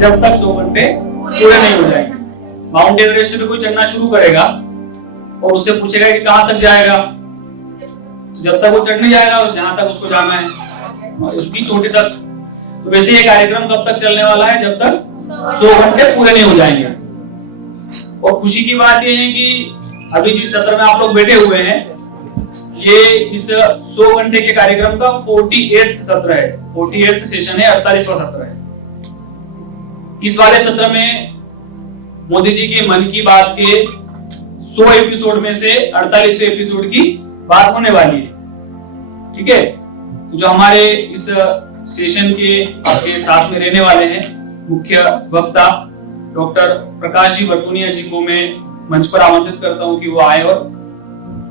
जब तक 100 घंटे पूरे नहीं हो जाएंगे। माउंट एवरेस्ट पे कोई चढ़ना शुरू करेगा और उससे पूछेगा कि कहां तक जाएगा, जब तक वो चढ़ नहीं जाएगा जहां तक उसको जाना है, और उसकी चोटी तक। तो वैसे ये कार्यक्रम कब तक चलने वाला है, जब तक 100 घंटे पूरे नहीं हो जाएंगे। और खुशी की बात ये है कि अभी जिस सत्र में आप लोग बैठे हुए हैं, ये इस 100 घंटे के कार्यक्रम का 48वां सत्र है, 48वां सेशन है, 48वां सत्र है। इस वाले सत्र में मोदी जी के मन की बात के 100 एपिसोड में से 48वें एपिसोड की बात होने वाली है। ठीक है, तो जो हमारे इस सेशन के साथ में रहने वाले हैं मुख्य वक्ता डॉक्टर प्रकाश जी बरतुनिया जी को मैं मंच पर आमंत्रित करता हूं कि वो आए और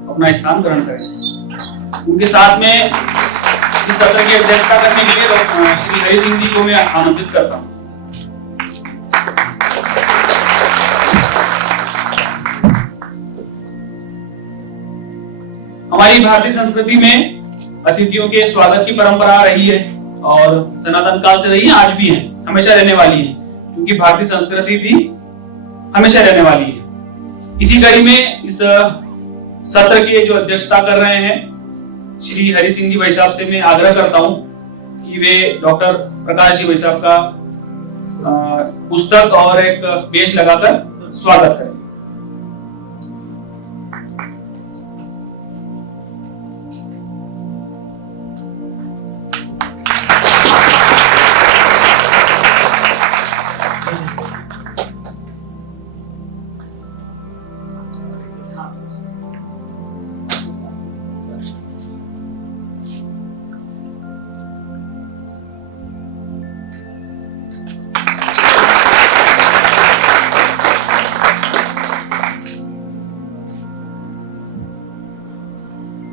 अपना स्थान ग्रहण करें। उनके साथ में इस सत्र की अध्यक्षता करने के लिए श्री हरि सिंह जी को मैं आमंत्रित करता हूं। हमारी भारतीय संस्कृति में अतिथियों के स्वागत की परंपरा रही है और सनातन काल से रही है, आज भी है, हमेशा रहने वाली है, क्योंकि भारतीय संस्कृति भी हमेशा रहने वाली है। इसी कड़ी में इस सत्र की जो अध्यक्षता कर रहे हैं श्री हरि सिंह जी भाई साहब से मैं आग्रह करता हूं कि वे डॉक्टर प्रकाश जी भाई साहब का पुस्तक और एक पेश लगाकर स्वागत करें।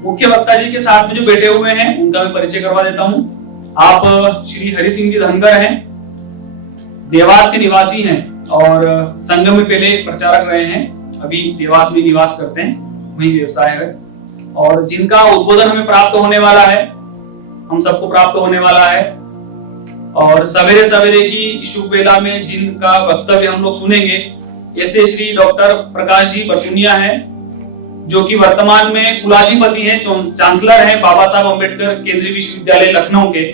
मुख्य वक्ता जी के साथ में जो बैठे हुए हैं उनका मैं परिचय करवा देता हूं। आप श्री हरि सिंह जी धनगर हैं, देवास के निवासी हैं और संगम में पहले प्रचारक रहे हैं, अभी देवास में निवास करते हैं, वही व्यवसाय है। और जिनका उद्बोधन हमें प्राप्त होने वाला है, हम सबको प्राप्त होने वाला है, और सवेरे सवेरे की शुभ वेला में जिनका वक्तव्य हम लोग सुनेंगे, ऐसे श्री डॉक्टर प्रकाश जी बरतुनिया हैं, जो कि वर्तमान में कुलाधिपति हैं, चांसलर हैं बाबा साहब अम्बेडकर केंद्रीय विश्वविद्यालय लखनऊ के,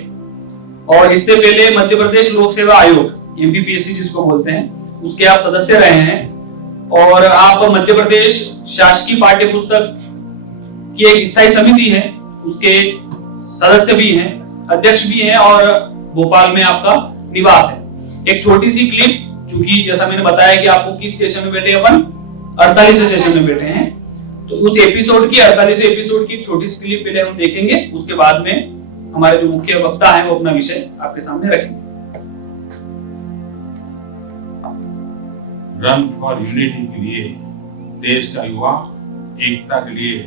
और इससे पहले मध्य प्रदेश लोक सेवा आयोग एमपीपीएससी जिसको बोलते हैं, उसके आप सदस्य रहे हैं। और आप मध्य प्रदेश शासकीय पाठ्य पुस्तक की एक स्थायी समिति है, उसके सदस्य भी हैं, अध्यक्ष भी हैं, और भोपाल में आपका निवास है। एक छोटी सी क्लिप, चूंकि जैसा मैंने बताया कि आपको किस सेशन में बैठे, अपन 48वें सेशन में बैठे हैं, तो उस एपिसोड की 48वें एपिसोड की छोटी सी क्लिप पहले हम देखेंगे, उसके बाद में हमारे जो मुख्य वक्ता हैं वो अपना विषय आपके सामने रखेंगे। रन फॉर यूनिटी के लिए देश का युवा एकता के लिए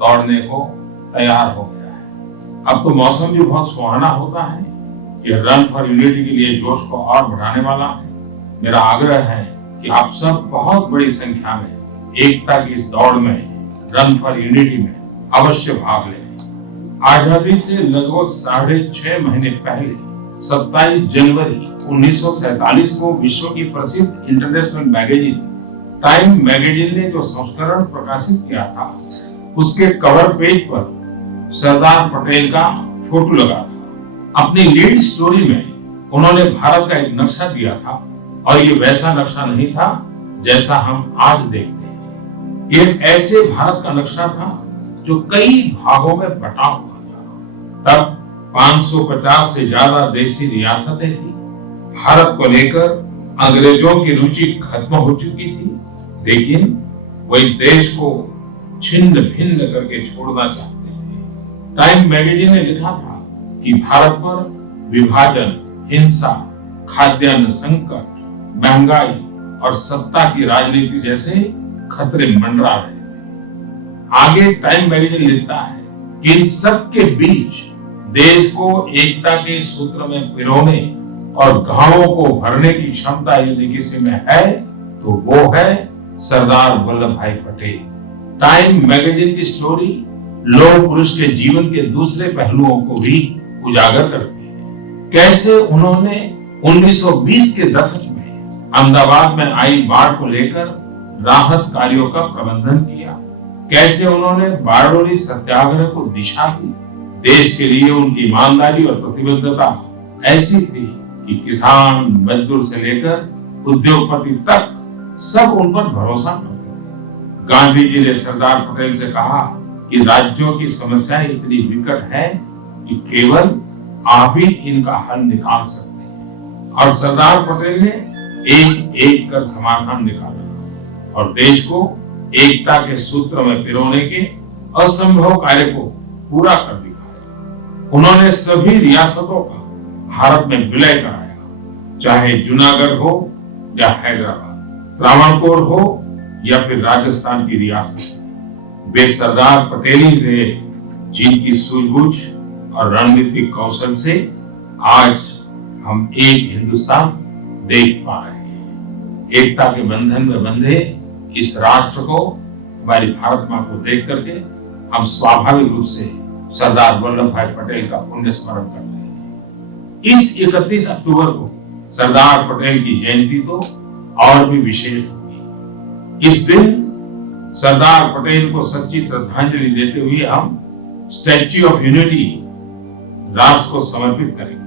दौड़ने को तैयार हो गया है। अब तो मौसम भी बहुत सुहाना होता है, ये रन फॉर यूनिटी के लिए जोश को और बढ़ाने वाला है। मेरा आग्रह है कि आप सब बहुत बड़ी संख्या में एकता की इस दौड़ में, रन फॉर यूनिटी में अवश्य भाग लें। आजादी से लगभग 6.5 महीने पहले 27 जनवरी 1947 को विश्व की प्रसिद्ध इंटरनेशनल मैगजीन टाइम मैगजीन ने जो संस्करण प्रकाशित किया था, उसके कवर पेज पर सरदार पटेल का फोटो लगा था। अपनी लीड स्टोरी में उन्होंने भारत का एक नक्शा दिया था, और ये वैसा नक्शा नहीं था जैसा हम आज देखते हैं। ये ऐसे भारत का नक्शा था जो कई भागों में बटा हुआ था। तब 550 से ज्यादा देशी रियासतें थी। भारत को लेकर अंग्रेजों की रुचि खत्म हो चुकी थी, लेकिन वो इस देश को छिन्न भिन्न करके छोड़ना चाहते थे। टाइम मैगजीन ने लिखा था कि भारत पर विभाजन, हिंसा, खाद्यान्न संकट, महंगाई और सत्ता की राजनीति जैसे खतरे मंडरा रहे थे। आगे टाइम मैगजीन लिखता है कि इन सब के बीच देश को एकता के सूत्र में पिरोने और घावों को भरने की क्षमता यदि किसी में है तो वो है सरदार वल्लभ भाई पटेल। टाइम मैगजीन की स्टोरी लौह पुरुष के जीवन के दूसरे पहलुओं को भी उजागर करती है। कैसे उन्होंने 1920 के दशक में अहमदाबाद में आई बाढ़ को लेकर राहत कार्यों का प्रबंधन किया। कैसे उन्होंने बारडोली सत्याग्रह को दिशा दी। देश के लिए उनकी ईमानदारी और प्रतिबद्धता ऐसी थी कि किसान, मजदूर से लेकर उद्योगपति तक सब उन पर भरोसा करते थे। गांधी जी ने सरदार पटेल से कहा कि राज्यों की समस्याएं इतनी विकट है कि केवल आप ही इनका हल निकाल सकते हैं। और सरदार पटेल ने एक एक कर समाधान निकाला और देश को एकता के सूत्र में पिरोने के असंभव कार्य को पूरा कर दिखाया। उन्होंने सभी रियासतों का भारत में विलय कराया, चाहे जूनागढ़ हो या हैदराबाद, त्रावणकोर हो या फिर राजस्थान की रियासत। वे सरदार पटेल ही थे जिनकी सूझबूझ और रणनीतिक कौशल से आज हम एक हिंदुस्तान देख पा रहे हैं। एकता के बंधन में बंधे इस राष्ट्र को, हमारी भारत मां को देख करके हम स्वाभाविक रूप से सरदार वल्लभ भाई पटेल का पुण्य स्मरण करते हैं। इस 31 अक्टूबर को सरदार पटेल की जयंती तो और भी विशेष होगी। इस दिन सरदार पटेल को सच्ची श्रद्धांजलि देते हुए हम स्टैच्यू ऑफ यूनिटी राष्ट्र को समर्पित करेंगे।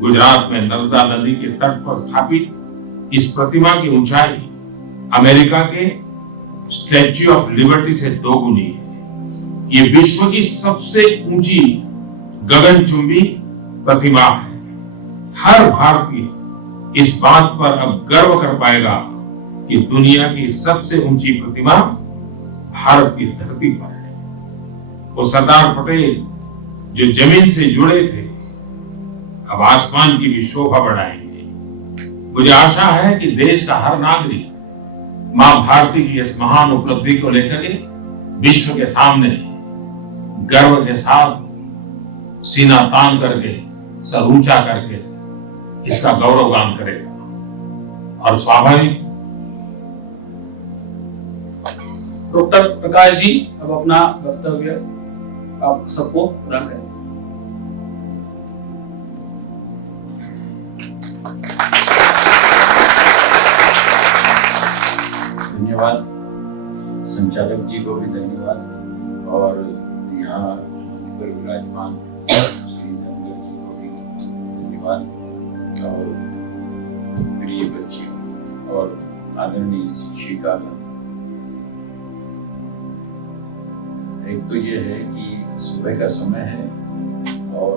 गुजरात में नर्मदा नदी के तट पर स्थापित इस प्रतिमा की ऊंचाई अमेरिका के स्टैच्यू ऑफ लिबर्टी से 2 गुनी है। ये विश्व की सबसे ऊंची गगनचुंबी प्रतिमा है। हर भारतीय इस बात पर अब गर्व कर पाएगा कि दुनिया की सबसे ऊंची प्रतिमा भारत की धरती पर है। वो सरदार पटेल जो जमीन से जुड़े थे, अब आसमान की भी शोभा बढ़ाएंगे। मुझे आशा है कि देश का हर नागरिक मां भारती की इस महान उपलब्धि को लेकर के विश्व के सामने गर्व के साथ सीना तान करके, सर ऊंचा करके इसका गौरवगान करेगा। और स्वाभाविक डॉक्टर प्रकाश जी अब अपना वक्तव्य आप सबको प्रदान करें। धन्यवाद, संचालक जी को भी धन्यवाद और यहाँ पर विराजमान श्री धनगर जी को भी धन्यवाद और प्रिय बच्चियों और आदरणीय शिक्षिका। एक तो ये है कि सुबह का समय है और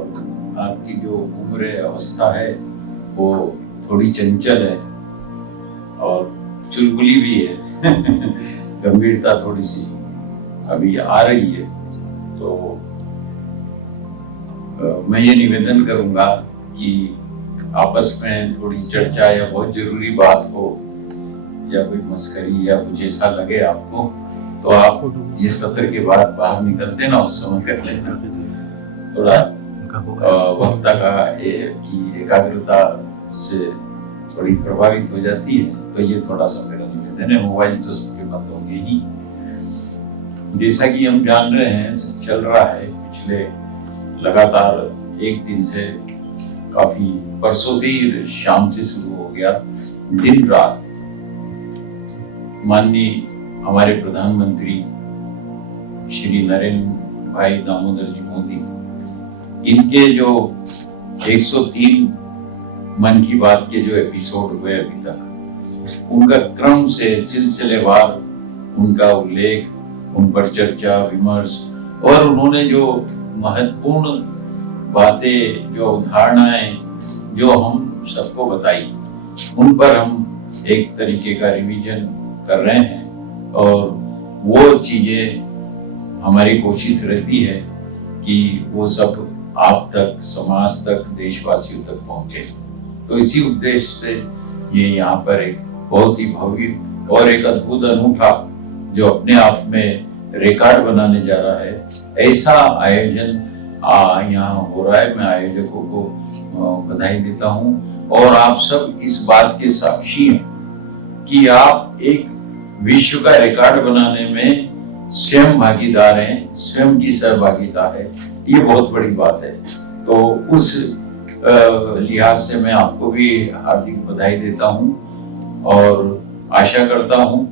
आपकी जो उम्र अवस्था है वो थोड़ी चंचल है और चुलबुली भी है गंभीरता थोड़ी सी अभी आ रही है। तो मैं ये निवेदन करूंगा कि आपस में थोड़ी चर्चा या बहुत जरूरी बात हो या कोई मस्करी या कुछ ऐसा लगे आपको, तो आप ये सत्र के बाद बाहर निकलते ना उस समय कर लेना। थोड़ा वक्ता का की एकाग्रता से थोड़ी प्रभावित हो जाती है, तो ये थोड़ा सा मेरा निवेदन है। मोबाइल तो सबके बंद होंगे ही। जैसा कि हम जान रहे हैं, चल रहा है पिछले लगातार 1 दिन से, काफी परसों से शाम से शुरू हो गया, दिन रात माननीय हमारे प्रधानमंत्री श्री नरेंद्र भाई दामोदर जी मोदी, इनके जो 103 मन की बात के जो एपिसोड हुए अभी तक, उनका क्रम से सिलसिलेवार उनका उल्लेख, उन पर चर्चा विमर्श और उन्होंने जो महत्वपूर्ण बातें, जो धारणाएं जो हम सबको बताई, उन पर हम एक तरीके का रिवीजन कर रहे हैं और वो चीजें हमारी कोशिश रहती है कि वो सब आप तक, समाज तक, देशवासियों तक पहुंचे। तो इसी उद्देश्य से ये यहाँ पर एक बहुत ही भव्य और एक अद्भुत अनूठा जो अपने आप में रिकॉर्ड बनाने जा रहा है, ऐसा आयोजन यहाँ हो रहा है। मैं आयोजकों को बधाई देता हूँ और आप सब इस बात के साक्षी हैं कि आप एक विश्व का रिकॉर्ड बनाने में स्वयं भागीदार हैं, स्वयं की सहभागिता है, ये बहुत बड़ी बात है। तो उस लिहाज से मैं आपको भी हार्दिक बधाई देता हूं और आशा करता हूं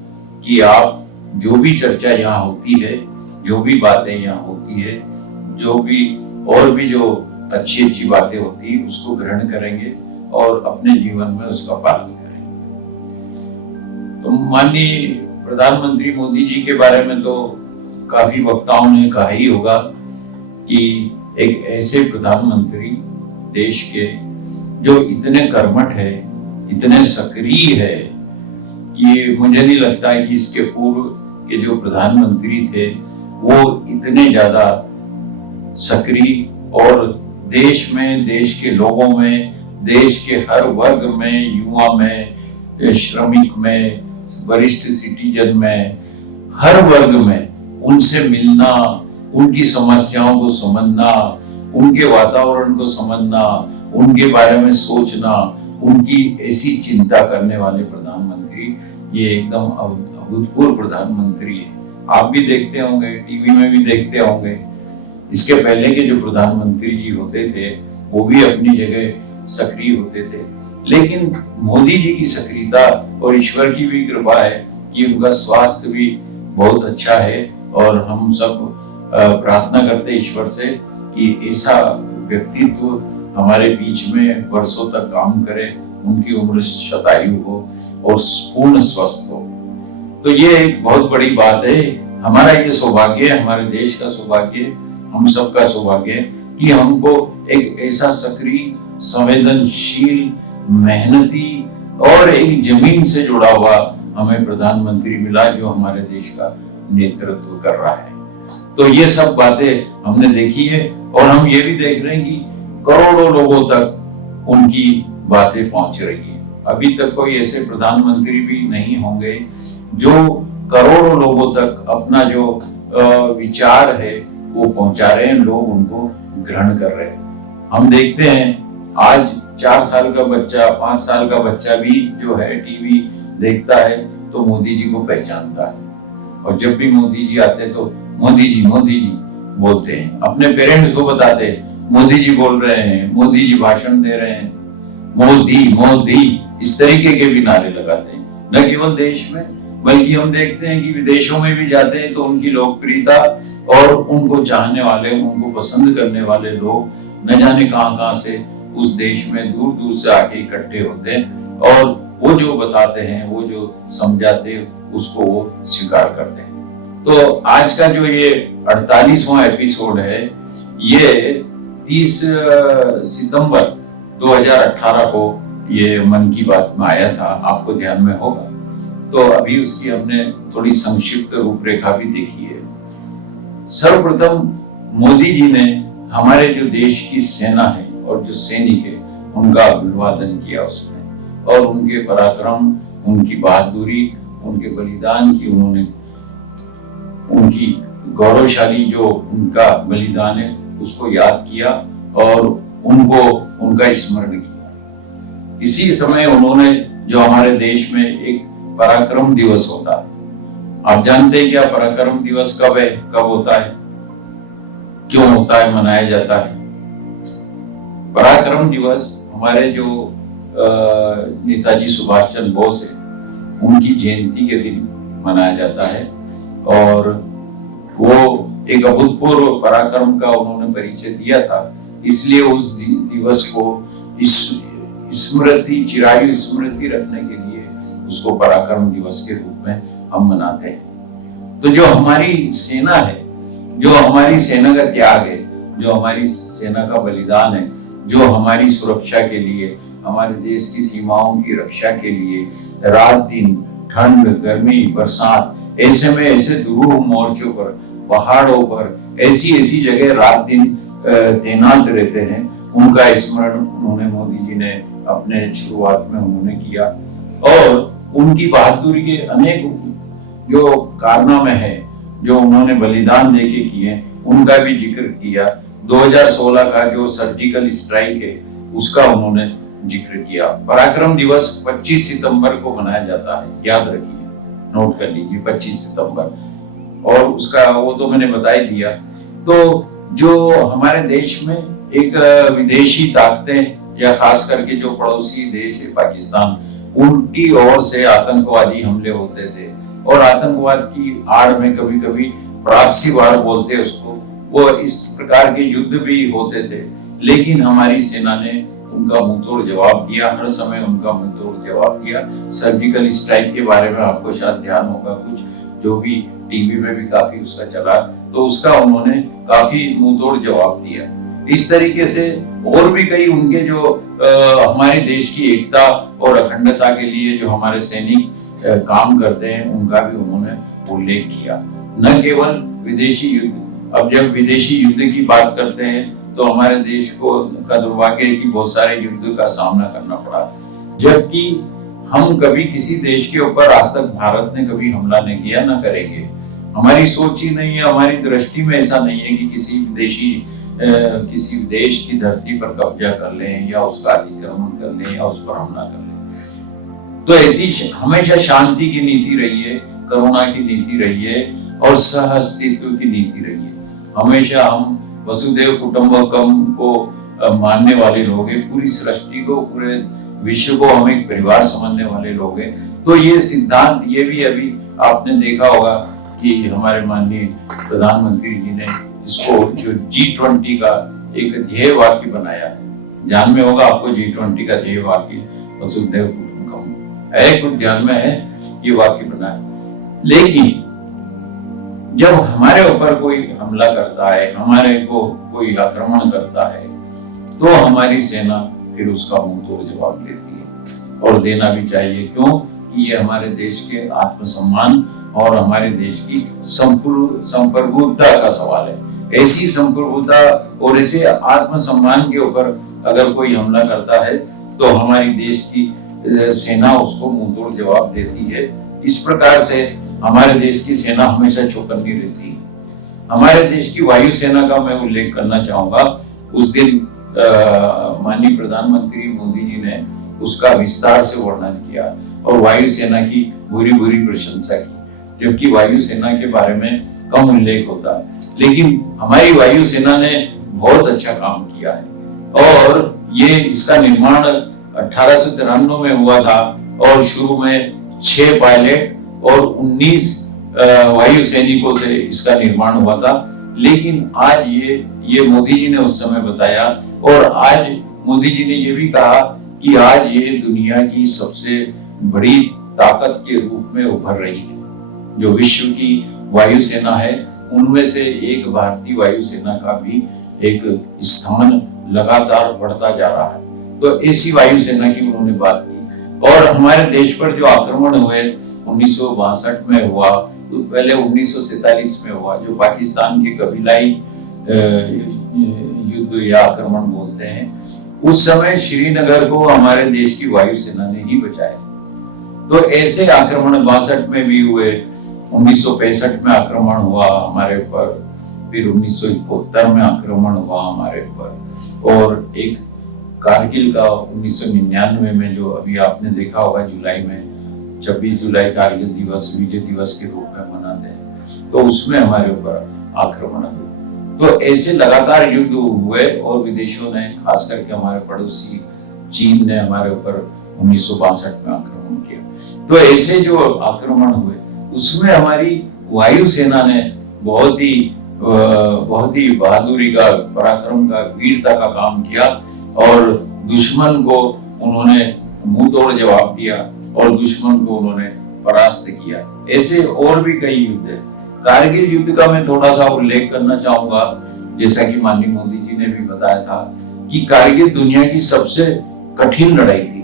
कि आप जो भी चर्चा यहाँ होती है, जो भी बातें यहाँ होती है, जो भी और भी जो अच्छी अच्छी बातें होती है उसको ग्रहण करेंगे और अपने जीवन में उसका पालन करेंगे। तो माननीय प्रधानमंत्री मोदी जी के बारे में तो काफी वक्ताओं ने कहा ही होगा कि एक ऐसे प्रधानमंत्री देश के जो इतने कर्मठ है, इतने सक्रिय है कि मुझे नहीं लगता है कि इसके पूर्व के जो प्रधानमंत्री थे वो इतने ज्यादा सक्रिय और देश में, देश के लोगों में, देश के हर वर्ग में, युवा में, श्रमिक में, वरिष्ठ सिटीजन में, हर वर्ग में उनसे मिलना, उनकी समस्याओं को समझना, उनके वातावरण को समझना, उनके बारे में सोचना, उनकी ऐसी चिंता करने वाले प्रधानमंत्री, ये एकदम अभूतपूर्व प्रधानमंत्री है। आप भी देखते होंगे, टीवी में भी देखते होंगे, इसके पहले के जो प्रधानमंत्री जी होते थे वो भी अपनी जगह सक्रिय होते थे, लेकिन मोदी जी की सक्रियता और ईश्वर की भी कृपा है कि उनका स्वास्थ्य भी बहुत अच्छा है और हम सब प्रार्थना करते ईश्वर से कि ऐसा व्यक्तित्व हमारे बीच में वर्षों तक काम करे, उनकी उम्र शतायु हो और पूर्ण स्वस्थ हो। तो ये एक बहुत बड़ी बात है। हमारा ये सौभाग्य है, हमारे देश का सौभाग्य, हम सबका सौभाग्य है कि हमको एक ऐसा सक्रिय, संवेदनशील, मेहनती और एक जमीन से जुड़ा हुआ हमें प्रधानमंत्री मिला जो हमारे देश का नेतृत्व कर रहा है। तो ये सब बातें हमने देखी है और हम ये भी देख रहे हैं कि करोड़ों लोगों तक उनकी बातें पहुंच रही है। अभी तक कोई ऐसे प्रधानमंत्री भी नहीं होंगे जो करोड़ों लोगों तक अपना जो विचार है वो पहुंचा रहे हैं, लोग उनको ग्रहण कर रहे हैं। हम देखते हैं आज 4 साल का बच्चा, 5 साल का बच्चा भी जो है टीवी देखता है तो मोदी जी को पहचानता है और जब भी मोदी जी आते हैं तो मोदी जी बोलते हैं, अपने पेरेंट्स को बताते हैं मोदी जी बोल रहे हैं, मोदी जी भाषण दे रहे हैं, मोदी इस तरीके के भी नारे लगाते हैं। न केवल देश में बल्कि हम देखते हैं कि विदेशों में भी जाते हैं तो उनकी लोकप्रियता और उनको चाहने वाले, उनको पसंद करने वाले लोग न जाने कहां से उस देश में दूर दूर से आके इकट्ठे होते हैं और वो जो बताते हैं, वो जो समझाते हैं उसको वो स्वीकार करते हैं। तो आज का जो ये 48वां एपिसोड है ये 30 सितंबर 2018 को ये मन की बात में आया था, आपको ध्यान में होगा। तो अभी उसकी हमने थोड़ी संक्षिप्त रूपरेखा भी देखी है। सर्वप्रथम मोदी जी ने हमारे जो देश की सेना है और जो सैनिक है उनका अभिवादन किया उसमें और उनके पराक्रम, उनकी बहादुरी, उनके बलिदान की उन्होंने, उनकी गौरवशाली जो उनका बलिदान है उसको याद किया और उनको उनका स्मरण किया। इसी समय उन्होंने जो हमारे देश में एक पराक्रम दिवस होता है, आप जानते हैं क्या पराक्रम दिवस कब है, कब होता है, क्यों होता है, मनाया जाता है? पराक्रम दिवस हमारे जो नेताजी सुभाष चंद्र बोस है उनकी जयंती के दिन मनाया जाता है और वो एक अभूतपूर्व पराक्रम का उन्होंने परिचय दिया था, इसलिए उस दिवस को स्मृति, चिरायु स्मृति रखने के लिए उसको पराक्रम दिवस के रूप में हम मनाते हैं। तो जो हमारी सेना है, जो हमारी सेना का त्याग है, जो हमारी सेना का बलिदान है, जो हमारी सुरक्षा के लिए, हमारे देश की सीमाओं की रक्षा के लिए रात दिन, ठंड, गर्मी, बरसात, ऐसे में ऐसे दुरूह मोर्चों पर, पहाड़ों पर, ऐसी जगह रात दिन तैनात रहते हैं, उनका स्मरण उन्होंने, मोदी जी ने अपने शुरुआत में उन्होंने किया और उनकी बहादुरी के अनेक जो कारनामे हैं, जो उन्होंने बलिदान देके किए, उनका भी जिक्र किया। 2016 का जो सर्जिकल स्ट्राइक है उसका उन्होंने जिक्र किया। पराक्रम दिवस 25 सितंबर को मनाया जाता है, याद रखिए, नोट कर लीजिए 25 सितंबर। और उसका वो तो मैंने बता ही दिया। तो जो हमारे देश में एक विदेशी ताकतें या खास करके जो पड़ोसी देश है पाकिस्तान, उनकी ओर से आतंकवादी हमले होते थे और आतंकवाद की आड़ में कभी कभी प्रॉक्सी वार बोलते हैं उसको, वो इस प्रकार के युद्ध भी होते थे। लेकिन हमारी सेना ने उनका मुंहतोड़ जवाब दिया, हर समय उनका मुंहतोड़ जवाब दिया। सर्जिकल स्ट्राइक के बारे में आपको शायद ध्यान होगा, कुछ जो भी टीवी में भी काफी उसका चला, तो उसका उन्होंने काफी मुंहतोड़ जवाब दिया। इस तरीके से और भी कई उनके जो हमारे देश की एकता और अखंडता के लिए जो हमारे सैनिक काम करते हैं, उनका भी उन्होंने उल्लेख किया। न केवल विदेशी युद्ध, अब जब विदेशी युद्ध की बात करते हैं तो हमारे देश को का दुर्भाग्य है कि बहुत सारे युद्ध का सामना करना पड़ा, जबकि हम कभी किसी देश के ऊपर आज तक भारत ने कभी हमला नहीं किया, न करेंगे। हमारी सोच ही नहीं है, हमारी दृष्टि में ऐसा नहीं है कि किसी देश की धरती पर कब्जा कर लें या उसका अतिक्रमण कर लें या उस पर हमला कर लें। तो ऐसी हमेशा शांति की नीति रही है, करुणा की नीति रही है और सह अस्तित्व की नीति रही है। हमेशा हम वसुधैव कुटुंबकम को मानने वाले लोग हैं, पूरी सृष्टि को, पूरे विश्व को हम एक परिवार समझने वाले लोग हैं। तो ये सिद्धांत, ये भी अभी आपने देखा होगा कि हमारे माननीय प्रधानमंत्री जी ने इसको जो G20 का एक ध्येय वाक्य बनाया है, ध्यान में होगा आपको G20 का ध्येय वाक्य वसुधैव कुटुंबकम है, कुछ ध्यान में है ये वाक्य बनाया। लेकिन जब हमारे ऊपर कोई हमला करता है, हमारे को कोई आक्रमण करता है, तो हमारी सेना फिर उसका मुंहतोड़ जवाब देती है और देना भी चाहिए। क्यों? ये हमारे देश के आत्मसम्मान और हमारे देश की संप्रभुता का सवाल है। ऐसी संप्रभुता और ऐसे आत्मसम्मान के ऊपर अगर कोई हमला करता है तो हमारी देश की सेना उसको मुंहतोड़ जवाब देती है। इस प्रकार से हमारे देश की सेना हमेशा चौकन्नी रहती है। हमारे देश की वायुसेना का मैं उल्लेख करना चाहूंगा। उस दिन माननीय प्रधानमंत्री मोदी जी ने उसका विस्तार से वर्णन किया और वायुसेना की भूरी भूरी प्रशंसा की, जबकि वायुसेना के बारे में कम उल्लेख होता है। लेकिन हमारी वायुसेना ने बहुत अच्छा काम किया है और ये इसका निर्माण 1893 में हुआ था और शुरू में 6 पायलट और 19 वायु सैनिकों से इसका निर्माण हुआ था। लेकिन आज ये मोदी जी ने उस समय बताया और आज मोदी जी ने ये भी कहा कि आज ये दुनिया की सबसे बड़ी ताकत के रूप में उभर रही है। जो विश्व की वायुसेना है उनमें से एक भारतीय वायुसेना का भी एक स्थान लगातार बढ़ता जा रहा है। तो ऐसी वायुसेना की उन्होंने बात की। और हमारे देश पर जो आक्रमण हुए 1962 में हुआ, तो पहले 1947 में हुआ, जो पाकिस्तान के कबीलाई युद्ध या आक्रमण बोलते हैं, उस समय श्रीनगर को हमारे देश की वायुसेना ने ही बचाया। तो ऐसे आक्रमण 62 में भी हुए, 1965 में आक्रमण हुआ हमारे ऊपर, फिर 1971 में आक्रमण हुआ हमारे ऊपर, और एक कारगिल का 1999 में जो अभी आपने देखा होगा जुलाई में 26 जुलाई कारगिल दिवस विजय दिवस के रूप में मनाते हैं, तो उसमें हमारे ऊपर आक्रमण हुए। तो ऐसे लगातार युद्ध हुए और विदेशों ने, खास करके हमारे पड़ोसी चीन ने हमारे ऊपर 1962 में आक्रमण किया। तो ऐसे जो आक्रमण हुए उसमें हमारी वायुसेना ने बहुत ही बहादुरी का, पराक्रम का, वीरता का काम किया और दुश्मन को उन्होंने मुंह तोड़ जवाब दिया और दुश्मन को उन्होंने परास्त किया। ऐसे और भी कई युद्ध है। कारगिल युद्ध का मैं थोड़ा सा उल्लेख करना चाहूंगा। जैसा कि माननीय मोदी जी ने भी बताया था कि कारगिल दुनिया की सबसे कठिन लड़ाई थी।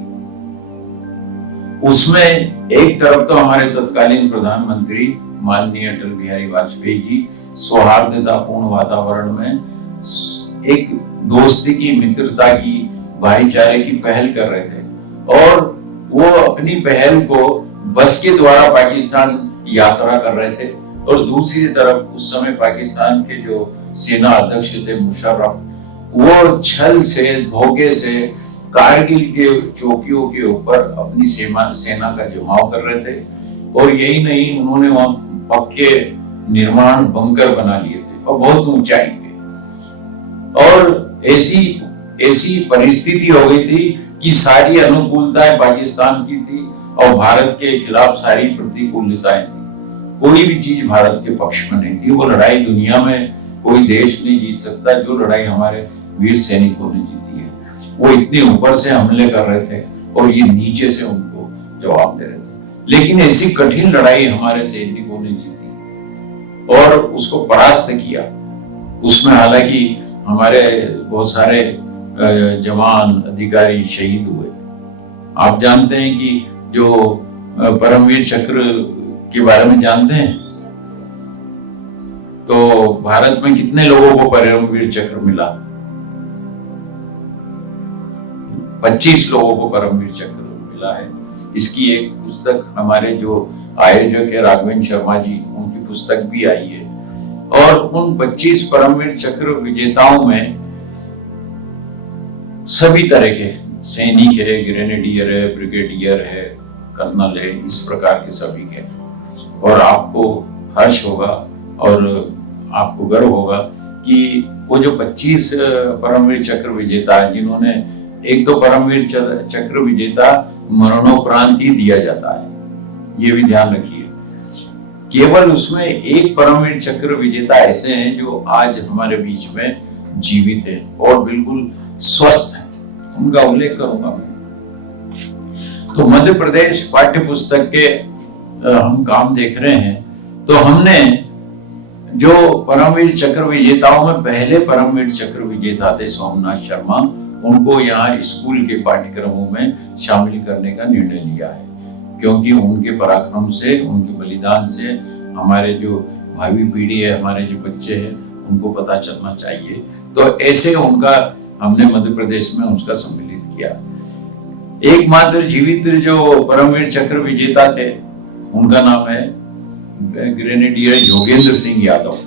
उसमें एक तरफ तो हमारे तत्कालीन प्रधानमंत्री माननीय अटल बिहारी वाजपेयी जी सौहार्दतापूर्ण वातावरण में एक दोस्ती की, मित्रता की, भाईचारे की पहल कर रहे थे और वो अपनी पहल को बस के द्वारा पाकिस्तान यात्रा कर रहे थे। और दूसरी तरफ उस समय पाकिस्तान के जो सेना अध्यक्ष थे मुशर्रफ, वो छल से, धोखे से कारगिल के चौकियों के ऊपर अपनी सेना का जमाव कर रहे थे। और यही नहीं, उन्होंने वहां पक्के निर्माण बंकर बना लिए थे और बहुत ऊंचाई पे। और ऐसी परिस्थिति हो गई थी कि सारी अनुकूलताएं पाकिस्तान की थी और भारत के खिलाफ सारी प्रतिकूलताएं थी। कोई भी चीज भारत के पक्ष में नहीं थी। वो लड़ाई दुनिया में कोई देश नहीं जीत सकता जो लड़ाई हमारे वीर सैनिकों ने जीती है। वो इतने ऊपर से हमले कर रहे थे और ये नीचे से उनको जवाब दे रहे थे, लेकिन ऐसी कठिन लड़ाई हमारे सैनिकों ने जीती और उसको परास्त किया। उसमें हालांकि हमारे बहुत सारे जवान अधिकारी शहीद हुए। आप जानते हैं कि जो परमवीर चक्र के बारे में जानते हैं, तो भारत में कितने लोगों को परमवीर चक्र मिला? 25 लोगों को परमवीर चक्र मिला है। इसकी एक पुस्तक हमारे जो आयोजक है राघवेंद्र शर्मा जी, उनकी पुस्तक भी आई है। और उन 25 परमवीर चक्र विजेताओं में सभी तरह के सैनिक है, ग्रेनेडियर है, ब्रिगेडियर है, कर्नल है, इस प्रकार के सभी के। और आपको हर्ष होगा और आपको गर्व होगा कि वो जो 25 परमवीर चक्र विजेता है, जिन्होंने एक तो परमवीर चक्र विजेता मरणोपरांत ही दिया जाता है, ये भी ध्यान रखिए। केवल उसमें एक परमवीर चक्र विजेता ऐसे हैं जो आज हमारे बीच में जीवित है और बिल्कुल स्वस्थ है, उनका उल्लेख करूंगा मैं। तो मध्य प्रदेश पाठ्य पुस्तक के हम काम देख रहे हैं, तो हमने जो परमवीर चक्र विजेताओं में पहले परमवीर चक्र विजेता थे सोमनाथ शर्मा, उनको यहाँ स्कूल के पाठ्यक्रमों में शामिल करने का निर्णय लिया है, क्योंकि उनके पराक्रम से, उनके बलिदान से हमारे जो भावी पीढ़ी है, हमारे जो बच्चे हैं, उनको पता चलना चाहिए। तो ऐसे उनका हमने मध्य प्रदेश में उसका सम्मिलित किया। एकमात्र जीवित जो परमवीर चक्र विजेता थे, उनका नाम है ग्रेनेडियर योगेंद्र सिंह यादव।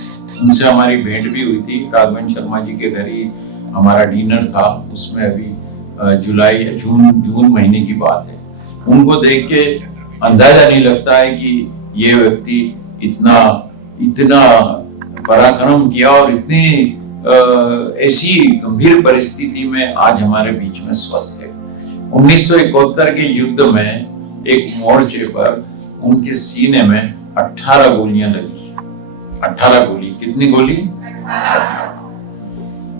उनसे हमारी भेंट भी हुई थी, राघवेंद्र शर्मा जी के घर ही हमारा डिनर था। उसमें अभी जून महीने की बात है। उनको देख के अंदाजा नहीं लगता है कि ये व्यक्ति इतना पराक्रम किया और इतनी ऐसी गंभीर परिस्थिति में आज हमारे बीच में स्वस्थ है। 1971 के युद्ध में एक मोर्चे पर उनके सीने में 18 गोलियां लगी। 18 गोली, कितनी गोली? 18।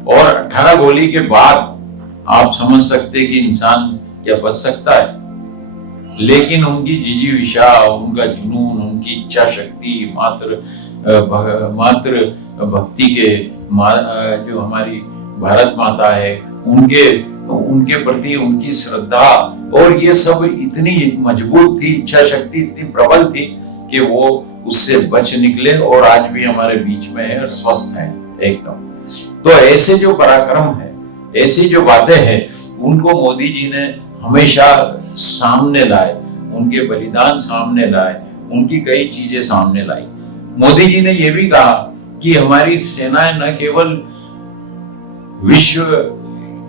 और 18 गोली के बाद आप समझ सकते कि इंसान क्या बच सकता है, लेकिन उनकी जिजीविषा, उनका जुनून, उनकी इच्छा शक्ति, मात्र भक्ति के जो हमारी भारत माता है, उनके प्रति उनकी श्रद्धा, और ये सब इतनी मजबूत थी, इच्छा शक्ति इतनी प्रबल थी कि वो उससे बच निकले और आज भी हमारे बीच में है और स्वस्थ है एकदम। तो ऐसे जो पराक्रम है, ऐसी जो बातें हैं, उनको मोदी जी ने हमेशा सामने लाए, उनके बलिदान सामने लाए, उनकी कई चीजें सामने लाई। मोदी जी ने यह भी कहा कि हमारी सेनाएं न केवल विश्व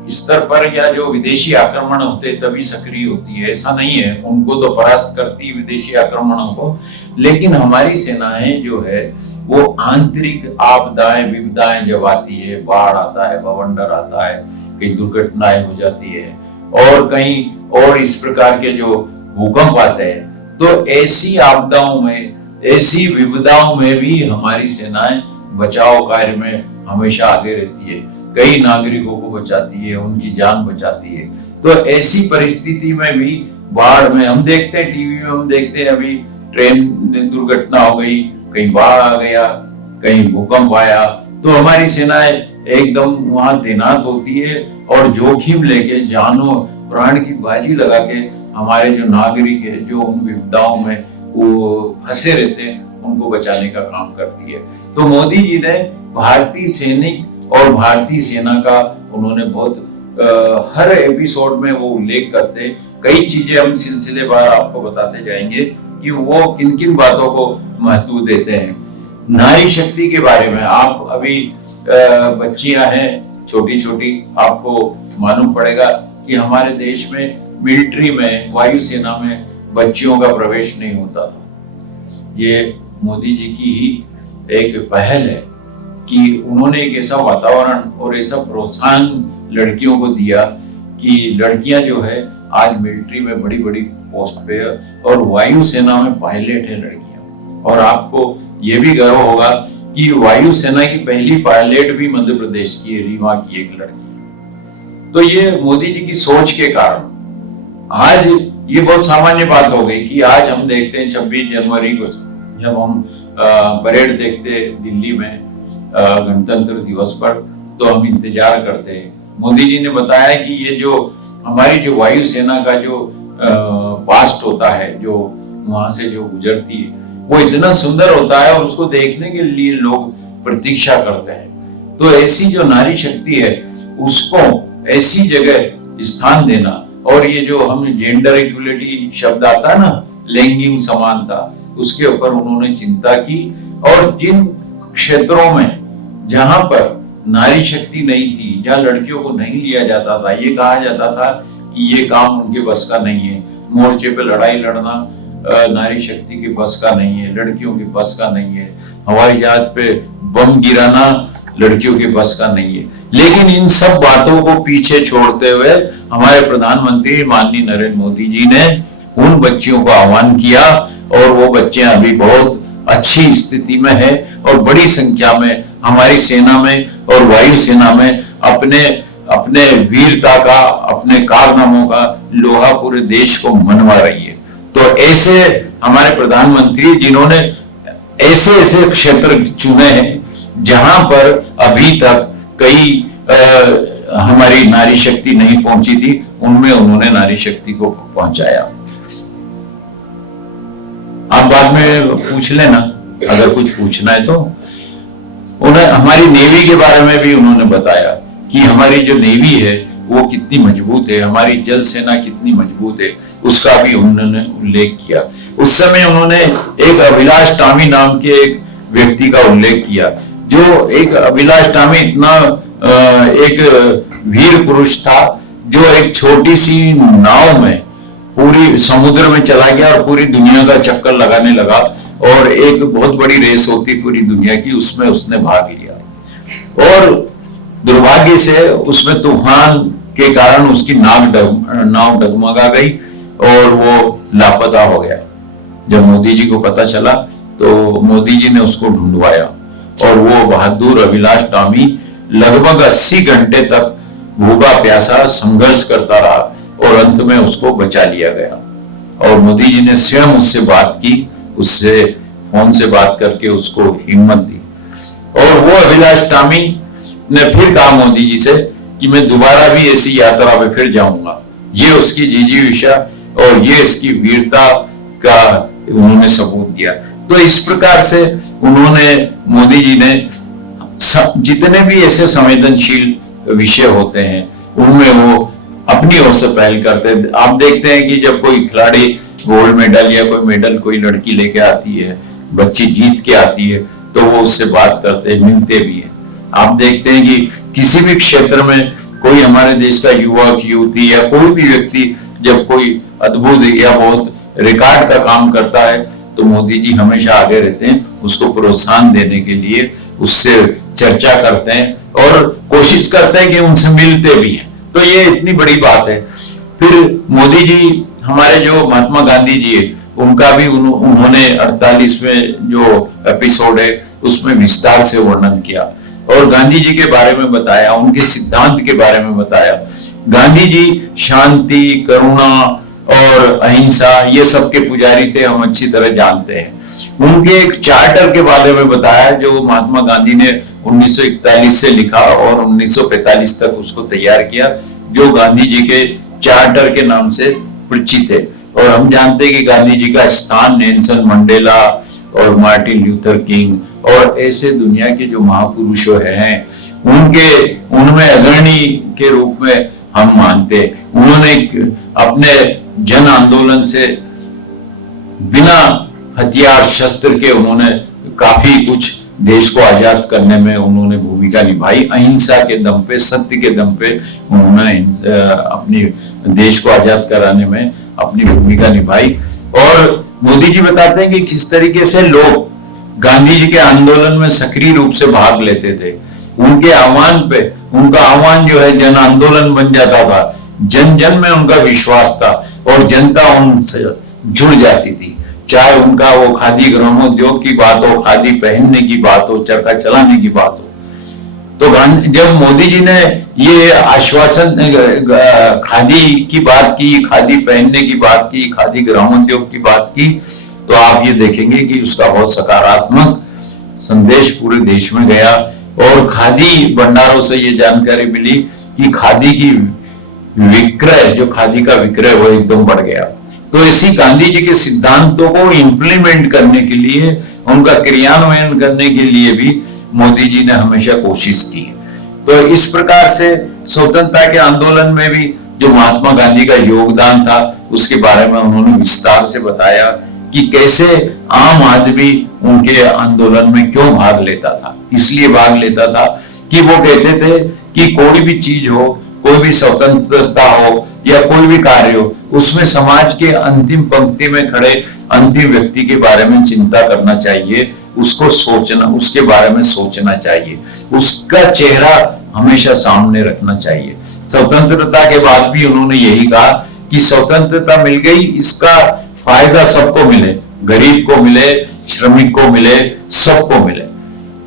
स्तर पर या जो विदेशी आक्रमण होते तभी सक्रिय होती है, ऐसा नहीं है। उनको तो परास्त करती विदेशी आक्रमणों को, लेकिन हमारी सेनाएं जो है वो आंतरिक आपदाएं, विपदाएं जब आती है, बाढ़ आता है, बवंडर आता है, कहीं दुर्घटनाएं हो जाती है और कहीं और इस प्रकार के जो भूकंप आते हैं, तो ऐसी आपदाओं में, ऐसी विपदाओं में भी हमारी सेनाएं बचाव कार्य में हमेशा आगे रहती है, कई नागरिकों को बचाती है, उनकी जान बचाती है। तो ऐसी परिस्थिति में भी, बाढ़ में हम देखते हैं, टीवी में हम देखते हैं, अभी ट्रेन दुर्घटना हो गई, कहीं बाढ़ आ गया, कहीं भूकंप आया, तो हमारी सेनाएं एकदम वहां तैनात होती है और जोखिम लेके, जानो प्राण की बाजी लगा के हमारे जो नागरिक है, जो उन विपदाओं में वो फंसे रहते हैं, उनको बचाने का काम करती है। तो मोदी जी ने भारतीय सैनिक और भारतीय सेना का उन्होंने बहुत हर एपिसोड में वो उल्लेख करते, कई चीजें हम सिलसिलेवार आपको बताते जाएंगे कि वो किन किन बातों को महत्व देते हैं। नारी शक्ति के बारे में आप अभी बच्चियां हैं छोटी छोटी, आपको मालूम पड़ेगा कि हमारे देश में मिलिट्री में, वायुसेना में बच्चियों का प्रवेश नहीं होता था। ये मोदी जी की ही एक पहल है कि उन्होंने एक ऐसा वातावरण और ऐसा प्रोत्साहन लड़कियों को दिया कि लड़कियां जो है आज मिलिट्री में बड़ी बड़ी पोस्ट पे है और वायुसेना में पायलट है लड़कियां। और आपको ये भी गर्व होगा कि वायुसेना की पहली पायलट भी मध्य प्रदेश की रीवा की एक लड़की है। तो ये मोदी जी की सोच के कारण आज ये बहुत सामान्य बात हो गई कि आज हम देखते हैं 26 जनवरी को जब हम परेड देखते हैं दिल्ली में गणतंत्र दिवस पर, तो हम इंतजार करते हैं। मोदी जी ने बताया कि ये जो हमारी जो वायुसेना का जो पास्ट होता है, जो वहां से जो गुजरती है, वो इतना सुंदर होता है और उसको देखने के लिए लोग प्रतीक्षा करते हैं। तो ऐसी जो नारी शक्ति है उसको ऐसी जगह स्थान देना, और ये जो हम जेंडर इक्वलिटी शब्द आता है ना, लैंगिक समानता, उसके ऊपर उन्होंने चिंता की। और जिन क्षेत्रों में जहां पर नारी शक्ति नहीं थी, जहां लड़कियों को नहीं लिया जाता था, ये कहा जाता था कि ये काम उनके बस का नहीं है, मोर्चे पे लड़ाई लड़ना नारी शक्ति के बस का नहीं है, लड़कियों के बस का नहीं है, हवाई जहाज पे बम गिराना लड़कियों के बस का नहीं है। लेकिन इन सब बातों को पीछे छोड़ते हुए हमारे प्रधानमंत्री माननीय नरेंद्र मोदी जी ने उन बच्चियों को आह्वान किया, और वो बच्चे अभी बहुत अच्छी स्थिति में है और बड़ी संख्या में हमारी सेना में और वायु सेना में अपने अपने वीरता का, अपने कारनामों का लोहा पूरे देश को मनवा रही है। तो ऐसे हमारे प्रधानमंत्री जिन्होंने ऐसे ऐसे क्षेत्र चुने हैं जहां पर अभी तक कई हमारी नारी शक्ति नहीं पहुंची थी, उनमें उन्होंने नारी शक्ति को पहुंचाया। आप बाद में पूछ लेना अगर कुछ पूछना है तो। उन्हें हमारी नेवी के बारे में भी उन्होंने बताया कि हमारी जो नेवी है वो कितनी मजबूत है, हमारी जल सेना कितनी मजबूत है, उसका भी उन्होंने उल्लेख किया। उस समय उन्होंने एक अभिलाष टामी नाम के एक व्यक्ति का उल्लेख किया, जो एक अभिलाष टामी इतना एक वीर पुरुष था जो एक छोटी सी नाव में पूरी समुद्र में चला गया और पूरी दुनिया का चक्कर लगाने लगा, और एक बहुत बड़ी रेस होती पूरी दुनिया की, उसमें उसने भाग लिया। और दुर्भाग्य से उसमें तूफान के कारण उसकी नाव डगमगा गई और वो लापता हो गया। जब मोदी जी को पता चला तो मोदी जी ने उसको ढूंढवाया, और वो बहादुर अभिलाष टामी लगभग 80 घंटे तक भूखा प्यासा संघर्ष करता रहा और अंत में उसको बचा लिया गया। और मोदी जी ने स्वयं उससे बात की, उससे फोन से बात करके उसको हिम्मत दी। और वो अभिलाष टामी ने फिर कहा मोदी जी से कि मैं दोबारा भी ऐसी यात्रा पे फिर जाऊंगा। ये उसकी जिजीविषा और ये इसकी वीरता का उन्होंने सबूत दिया। तो इस प्रकार से उन्होंने, मोदी जी ने जितने भी ऐसे संवेदनशील विषय होते हैं उनमें वो अपनी ओर से पहल करते हैं। आप देखते हैं कि जब कोई खिलाड़ी गोल्ड मेडल या कोई मेडल कोई लड़की लेके आती है, बच्ची जीत के आती है, तो वो उससे बात करते हैं, मिलते भी हैं। आप देखते हैं कि किसी भी क्षेत्र में कोई हमारे देश का युवक युवती या कोई भी व्यक्ति जब कोई अद्भुत या बहुत रिकॉर्ड का काम करता है तो मोदी जी हमेशा आगे रहते हैं, उसको प्रोत्साहन देने के लिए उससे चर्चा करते हैं और कोशिश करते हैं कि उनसे मिलते भी हैं। तो ये इतनी बड़ी बात है। फिर मोदी जी, हमारे जो महात्मा गांधी जी है, उनका भी उन्होंने 48वें जो एपिसोड है उसमें विस्तार से वर्णन किया और गांधी जी के बारे में बताया, उनके सिद्धांत के बारे में बताया। गांधी जी शांति, करुणा और अहिंसा ये सब के पुजारी थे, हम अच्छी तरह जानते हैं। उनके एक चार्टर के बारे में बताया जो महात्मा गांधी ने 1941 से लिखा और 1945 तक उसको तैयार किया, जो गांधी जी के चार्टर के नाम से परिचित है। और हम जानते हैं कि गांधी जी का स्थान नेल्सन मंडेला और मार्टिन लूथर किंग और ऐसे दुनिया के जो महापुरुष हैं उनमें अग्रणी के रूप में हम मानते हैं। उन्होंने अपने जन आंदोलन से बिना हथियार शस्त्र के उन्होंने काफी कुछ देश को आजाद करने में उन्होंने भूमिका निभाई। अहिंसा के दम पे, सत्य के दम पे उन्होंने अपनी देश को आजाद कराने में अपनी भूमिका निभाई। और मोदी जी बताते हैं कि किस तरीके से लोग गांधी जी के आंदोलन में सक्रिय रूप से भाग लेते थे। उनके आह्वान पे उनका आह्वान जो है जन आंदोलन बन जाता था। जन जन में उनका विश्वास था और जनता उनसे जुड़ जाती थी। चाहे उनका वो खादी ग्रामोद्योग की बात हो, खादी पहनने की बात हो, चरखा चलाने की बात हो। तो जब मोदी जी ने ये आश्वासन खादी की बात की, खादी पहनने की बात की, खादी ग्रामोद्योग की बात की, तो आप ये देखेंगे कि उसका बहुत सकारात्मक संदेश पूरे देश में गया। और खादी भंडारों से ये जानकारी मिली कि खादी की विक्रय, जो खादी का विक्रय वो एकदम बढ़ गया। तो इसी गांधी जी के सिद्धांतों को इंप्लीमेंट करने के लिए, उनका क्रियान्वयन करने के लिए भी मोदी जी ने हमेशा कोशिश की। तो इस प्रकार से स्वतंत्रता के आंदोलन में भी जो महात्मा गांधी का योगदान था उसके बारे में उन्होंने विस्तार से बताया कि कैसे आम आदमी उनके आंदोलन में क्यों भाग लेता था। इसलिए भाग लेता था कि वो कहते थे कि कोई भी चीज हो, कोई भी स्वतंत्रता हो या कोई भी कार्य हो, उसमें समाज के अंतिम पंक्ति में खड़े अंतिम व्यक्ति के बारे में चिंता करना चाहिए, उसको सोचना, उसके बारे में सोचना चाहिए, उसका चेहरा हमेशा सामने रखना चाहिए। स्वतंत्रता के बाद भी उन्होंने यही कहा कि स्वतंत्रता मिल गई, इसका फायदा सबको मिले, गरीब को मिले, श्रमिक को मिले, सबको मिले।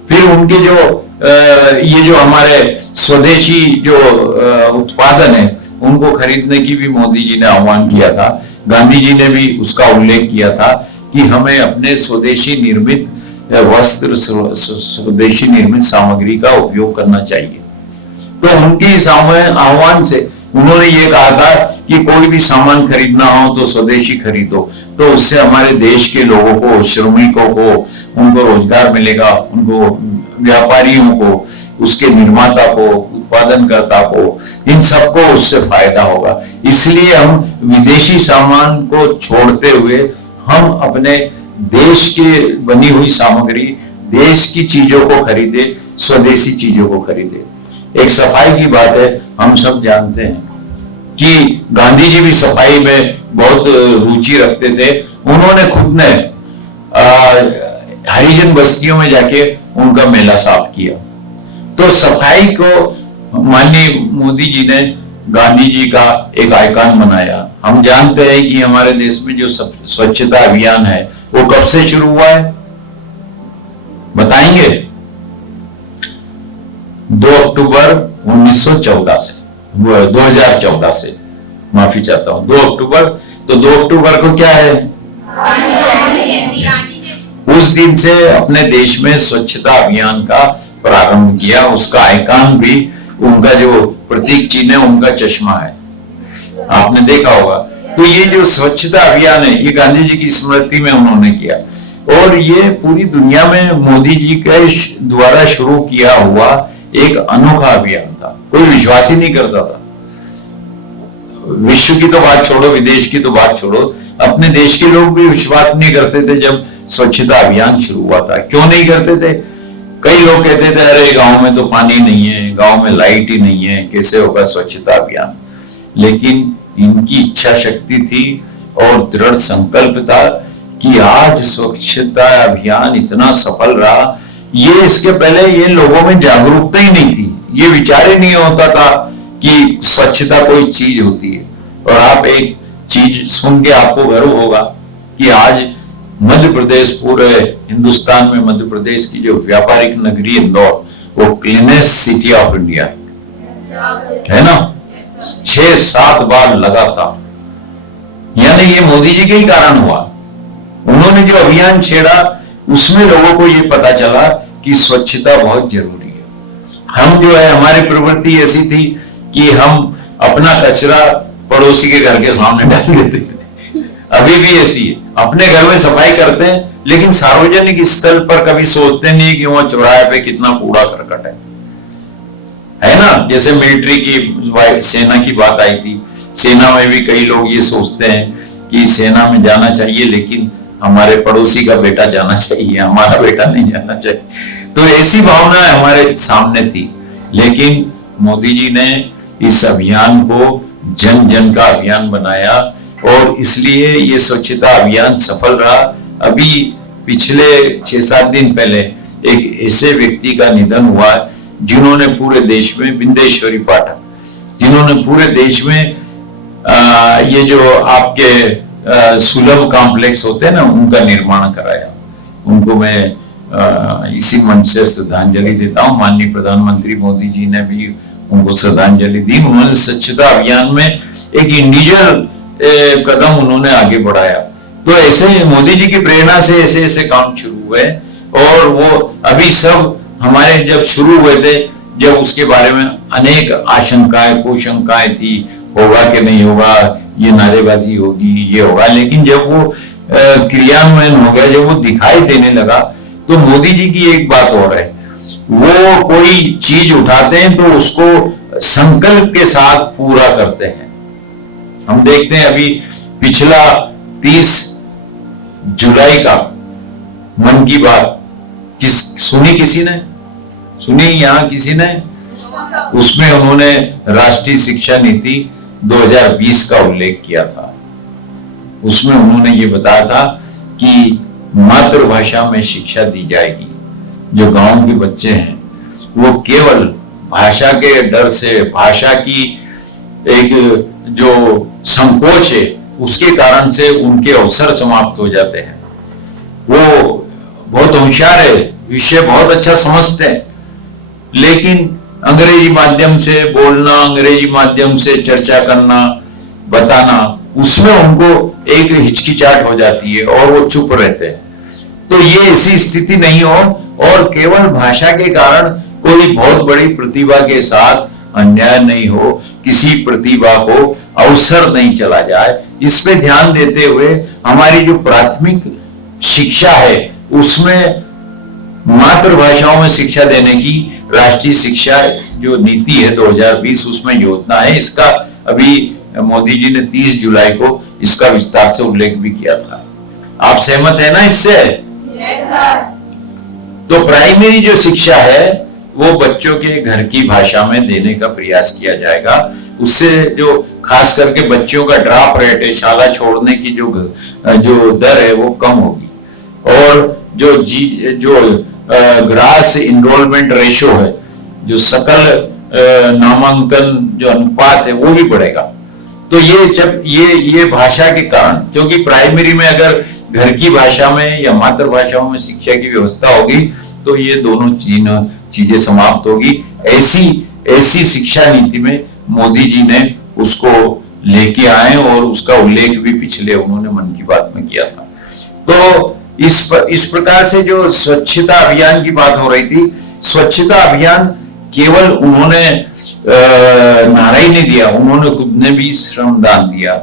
फिर उनके जो ये जो हमारे स्वदेशी जो उत्पादन है उनको खरीदने की भी मोदी जी ने आह्वान किया था। गांधी जी ने भी उसका उल्लेख किया था कि हमें अपने स्वदेशी निर्मित वस्त्र, स्वदेशी निर्मित सामग्री का उपयोग करना चाहिए। तो उनके इस आह्वान से उन्होंने ये कहा था कि कोई भी सामान खरीदना हो तो स्वदेशी खरीदो, तो उससे हमारे देश के लोगों को, श्रमिकों को, उनको रोजगार मिलेगा, उनको व्यापारियों को, उसके निर्माता को, उत्पादनकर्ता को, इन सबको उससे फायदा होगा। इसलिए हम विदेशी सामान को छोड़ते हुए हम अपने देश के बनी हुई सामग्री, देश की चीजों को खरीदे, स्वदेशी चीजों को खरीदे। एक सफाई की बात है, हम सब जानते हैं कि गांधी जी भी सफाई में बहुत रुचि रखते थे। उन्होंने खुद ने हरिजन बस्तियों में जाके उनका मेला साफ किया। तो सफाई को माननीय मोदी जी ने गांधी जी का एक आइकॉन बनाया। हम जानते हैं कि हमारे देश में जो स्वच्छता अभियान है वो कब से शुरू हुआ है, बताएंगे? 2 अक्टूबर 1914 से, 2014 से, माफी चाहता हूं, 2 अक्टूबर। तो 2 अक्टूबर को क्या है? उस दिन से अपने देश में स्वच्छता अभियान का प्रारंभ किया। उसका आइकॉन भी, उनका जो प्रतीक चिन्ह है, उनका चश्मा है, आपने देखा होगा। तो ये जो स्वच्छता अभियान है ये गांधी जी की स्मृति में उन्होंने किया और ये पूरी दुनिया में मोदी जी के द्वारा शुरू किया हुआ एक अनोखा अभियान था। कोई विश्वास ही नहीं करता था। विश्व की तो बात छोड़ो, विदेश की तो बात छोड़ो, अपने देश के लोग भी विश्वास नहीं करते थे जब स्वच्छता अभियान शुरू हुआ था। क्यों नहीं करते थे? कई लोग कहते थे अरे गांव में तो पानी नहीं है, गांव में लाइट ही नहीं है, कैसे होगा स्वच्छता अभियान। लेकिन इनकी इच्छा शक्ति थी और दृढ़ संकल्प था कि आज स्वच्छता अभियान इतना सफल रहा। ये इसके पहले ये लोगों में जागरूकता ही नहीं थी, ये विचार ही नहीं होता था कि स्वच्छता कोई चीज होती है। और आप एक चीज सुन के आपको गर्व होगा कि आज मध्य प्रदेश, पूरे हिंदुस्तान में मध्य प्रदेश की जो व्यापारिक नगरी इंदौर, वो क्लीनेस्ट सिटी ऑफ इंडिया है ना, 6-7 बार लगातार। यानी ये मोदी जी के ही कारण हुआ। उन्होंने जो अभियान छेड़ा उसमें लोगों को ये पता चला कि स्वच्छता बहुत जरूरी है। हम जो है, हमारी प्रवृत्ति ऐसी थी कि हम अपना कचरा पड़ोसी के घर के सामने डाल देते थे। अभी भी ऐसी है, अपने घर में सफाई करते हैं लेकिन सार्वजनिक स्थल पर कभी सोचते नहीं कि वहां चौराहे पे कितना कूड़ा करकट है ना। जैसे मिलिट्री की, सेना की बात आई थी, सेना में भी कई लोग ये सोचते हैं कि सेना में जाना चाहिए लेकिन हमारे पड़ोसी का बेटा जाना चाहिए, हमारा बेटा नहीं जाना चाहिए। तो ऐसी भावना हमारे सामने थी। लेकिन मोदी जी ने इस अभियान को जन जन का अभियान बनाया और इसलिए ये स्वच्छता अभियान सफल रहा। अभी पिछले 6-7 दिन पहले एक ऐसे व्यक्ति का निधन हुआ जिन्होंने पूरे देश में, बिंदेश्वरी पाठक, जिन्होंने पूरे देश में ये जो आपके सुलभ कॉम्प्लेक्स होते हैं ना, उनका निर्माण कराया। उनको मैं इसी मंच से श्रद्धांजलि देता हूँ। माननीय प्रधानमंत्री मोदी जी ने भी उनको श्रद्धांजलि दी। उन्होंने स्वच्छता अभियान में एक इंडिविजुअल कदम उन्होंने आगे बढ़ाया। तो ऐसे मोदी जी की प्रेरणा से ऐसे ऐसे काम शुरू हुए, और वो अभी सब हमारे जब शुरू हुए थे, जब उसके बारे में अनेक आशंकाएं, कुशंकाएं थी, होगा कि नहीं होगा, ये नारेबाजी होगी, ये होगा, लेकिन जब वो क्रियान्वयन हो गया, जब वो दिखाई देने लगा, तो मोदी जी की एक बात और है, वो कोई चीज उठाते हैं तो उसको संकल्प के साथ पूरा करते हैं। हम देखते हैं अभी पिछला 30 जुलाई का मन की बात सुनी, किसी ने सुनी? यहाँ किसी ने? उसमें उन्होंने राष्ट्रीय शिक्षा नीति 2020 का उल्लेख किया था। उसमें उन्होंने ये बताया था कि मातृभाषा में शिक्षा दी जाएगी। जो गांव के बच्चे हैं वो केवल भाषा के डर से, भाषा की एक जो संकोच है उसके कारण से उनके अवसर समाप्त हो जाते हैं। वो बहुत होशियार है, विषय बहुत अच्छा समझते हैं, लेकिन अंग्रेजी माध्यम से बोलना, अंग्रेजी माध्यम से चर्चा करना, बताना, उसमें उनको एक हिचकिचाहट हो जाती है और वो चुप रहते हैं। तो ये ऐसी स्थिति नहीं हो और केवल भाषा के कारण कोई बहुत बड़ी प्रतिभा के साथ अन्याय नहीं हो, किसी प्रतिभा को अवसर नहीं चला जाए, इस पे ध्यान देते हुए हमारी जो प्राथमिक शिक्षा है उसमें मातृभाषाओं में शिक्षा देने की राष्ट्रीय शिक्षा जो नीति है 2020 उसमें योजना है। इसका अभी मोदी जी ने 30 जुलाई को इसका विस्तार से उल्लेख भी किया था। आप सहमत है ना इससे? Yes sir. तो प्राइमरी जो शिक्षा है वो बच्चों के घर की भाषा में देने का प्रयास किया जाएगा। उससे जो खास करके बच्चों का ड्रॉप रेट है, शाला छोड़ने की जो दर है वो कम होगी, और जो ग्रास इनरोलमेंट रेशो है, जो सकल नामांकन जो अनुपात है वो भी बढ़ेगा। तो ये भाषा के कारण, क्योंकि प्राइमरी में अगर घर की भाषा में या मातृभाषाओं में शिक्षा की व्यवस्था होगी तो ये दोनों चीजें समाप्त होगी। ऐसी शिक्षा नीति में मोदी जी ने उसको लेके आए और उसका उल्लेख भी पिछले उन्होंने मन की बात में किया था। तो इस प्रकार से जो स्वच्छता अभियान की बात हो रही थी, स्वच्छता अभियान केवल उन्होंने नारा ही नहीं दिया, उन्होंने खुद ने भी श्रमदान दिया।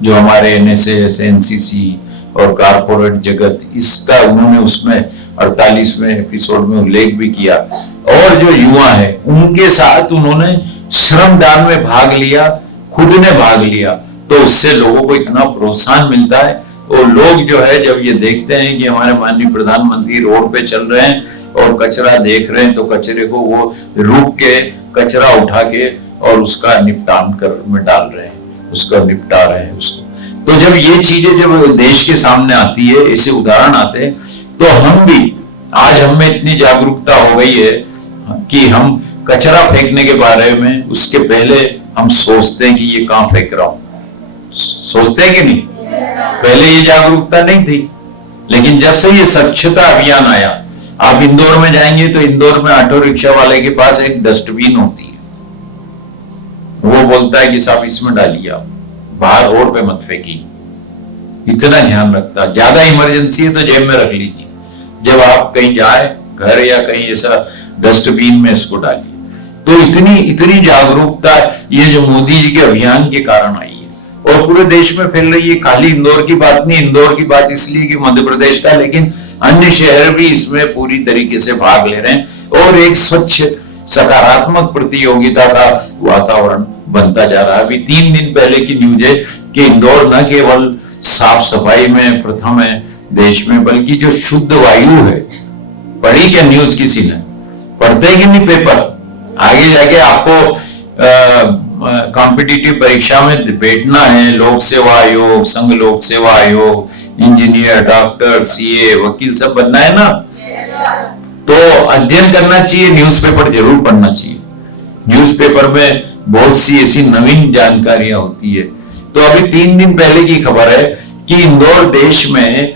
जो हमारे एनएसएस, एनसीसी और कारपोरेट जगत, इसका उन्होंने उसमें 48वें एपिसोड में उल्लेख भी किया। और जो युवा है उनके साथ उन्होंने श्रमदान में भाग लिया, खुद ने भाग लिया, तो उससे लोगों को इतना प्रोत्साहन मिलता है। और लोग जो है जब ये देखते हैं कि हमारे माननीय प्रधानमंत्री रोड पे चल रहे हैं और कचरा देख रहे हैं, तो कचरे को वो रुक के कचरा उठा के और उसका निपटान में डाल रहे हैं, उसका निपटा रहे हैं उसको। तो जब ये चीजें जब देश के सामने आती है, ऐसे उदाहरण आते हैं, तो हम भी आज हमें इतनी जागरूकता हो गई है कि हम कचरा फेंकने के बारे में उसके पहले हम सोचते हैं कि ये कहाँ फेंक रहा हूं, सोचते हैं कि नहीं? पहले ये जागरूकता नहीं थी, लेकिन जब से ये स्वच्छता अभियान आया, आप इंदौर में जाएंगे तो इंदौर में ऑटो रिक्शा वाले के पास एक डस्टबिन होती है, वो बोलता है कि साहब इसमें डालिए, आप बाहर रोड पे मत फेंकिए। इतना ध्यान रखता, ज्यादा इमरजेंसी है तो जेब में रख लीजिए, जब आप कहीं जाए घर या कहीं ऐसा डस्टबिन में इसको डालिए। तो इतनी जागरूकता ये जो मोदी जी के अभियान के कारण आई है और पूरे देश में फैल रही है। खाली इंदौर की बात नहीं, इंदौर की बात इसलिए कि मध्य प्रदेश का, लेकिन अन्य शहर भी इसमें पूरी तरीके से भाग ले रहे हैं और एक स्वच्छ सकारात्मक प्रतियोगिता का वातावरण बनता जा रहा है। अभी 3 दिन पहले की न्यूज है कि इंदौर न केवल साफ सफाई में प्रथम है देश में, बल्कि जो शुद्ध वायु है, पढ़ी क्या न्यूज? किसी ने पढ़ते कि नहीं पेपर? आगे जाके आपको कॉम्पिटिटिव परीक्षा में बैठना है, लोक सेवा आयोग, संघ लोक सेवा आयोग, इंजीनियर, डॉक्टर, सीए, वकील सब बनना है ना, तो अध्ययन करना चाहिए, न्यूज़पेपर जरूर पढ़ना चाहिए। न्यूज़पेपर में बहुत सी ऐसी नवीन जानकारियां होती है। तो अभी 3 दिन पहले की खबर है कि इंदौर देश में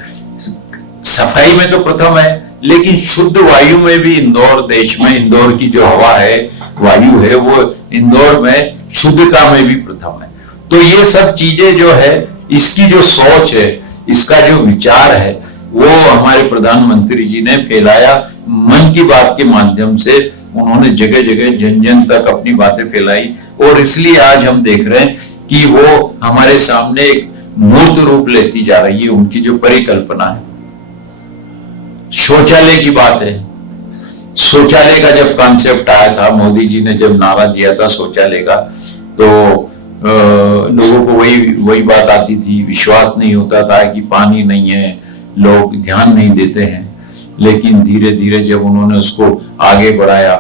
सफाई में तो प्रथम है, लेकिन शुद्ध वायु में भी इंदौर देश में, इंदौर की जो हवा है, वायु है, वो इंदौर में शुद्धता में भी प्रथम है। तो ये सब चीजें जो है, इसकी जो सोच है, इसका जो विचार है, वो हमारे प्रधानमंत्री जी ने फैलाया। मन की बात के माध्यम से उन्होंने जगह जगह जन जन तक अपनी बातें फैलाई, और इसलिए आज हम देख रहे हैं कि वो हमारे सामने एक मूर्त रूप लेती जा रही है। उनकी जो परिकल्पना है, शौचालय की बात है। शौचालय का जब कॉन्सेप्ट आया था, मोदी जी ने जब नारा दिया था शौचालय का, तो लोगों को वही बात आती थी, विश्वास नहीं होता था कि पानी नहीं है, लोग ध्यान नहीं देते हैं। लेकिन धीरे धीरे जब उन्होंने उसको आगे बढ़ाया,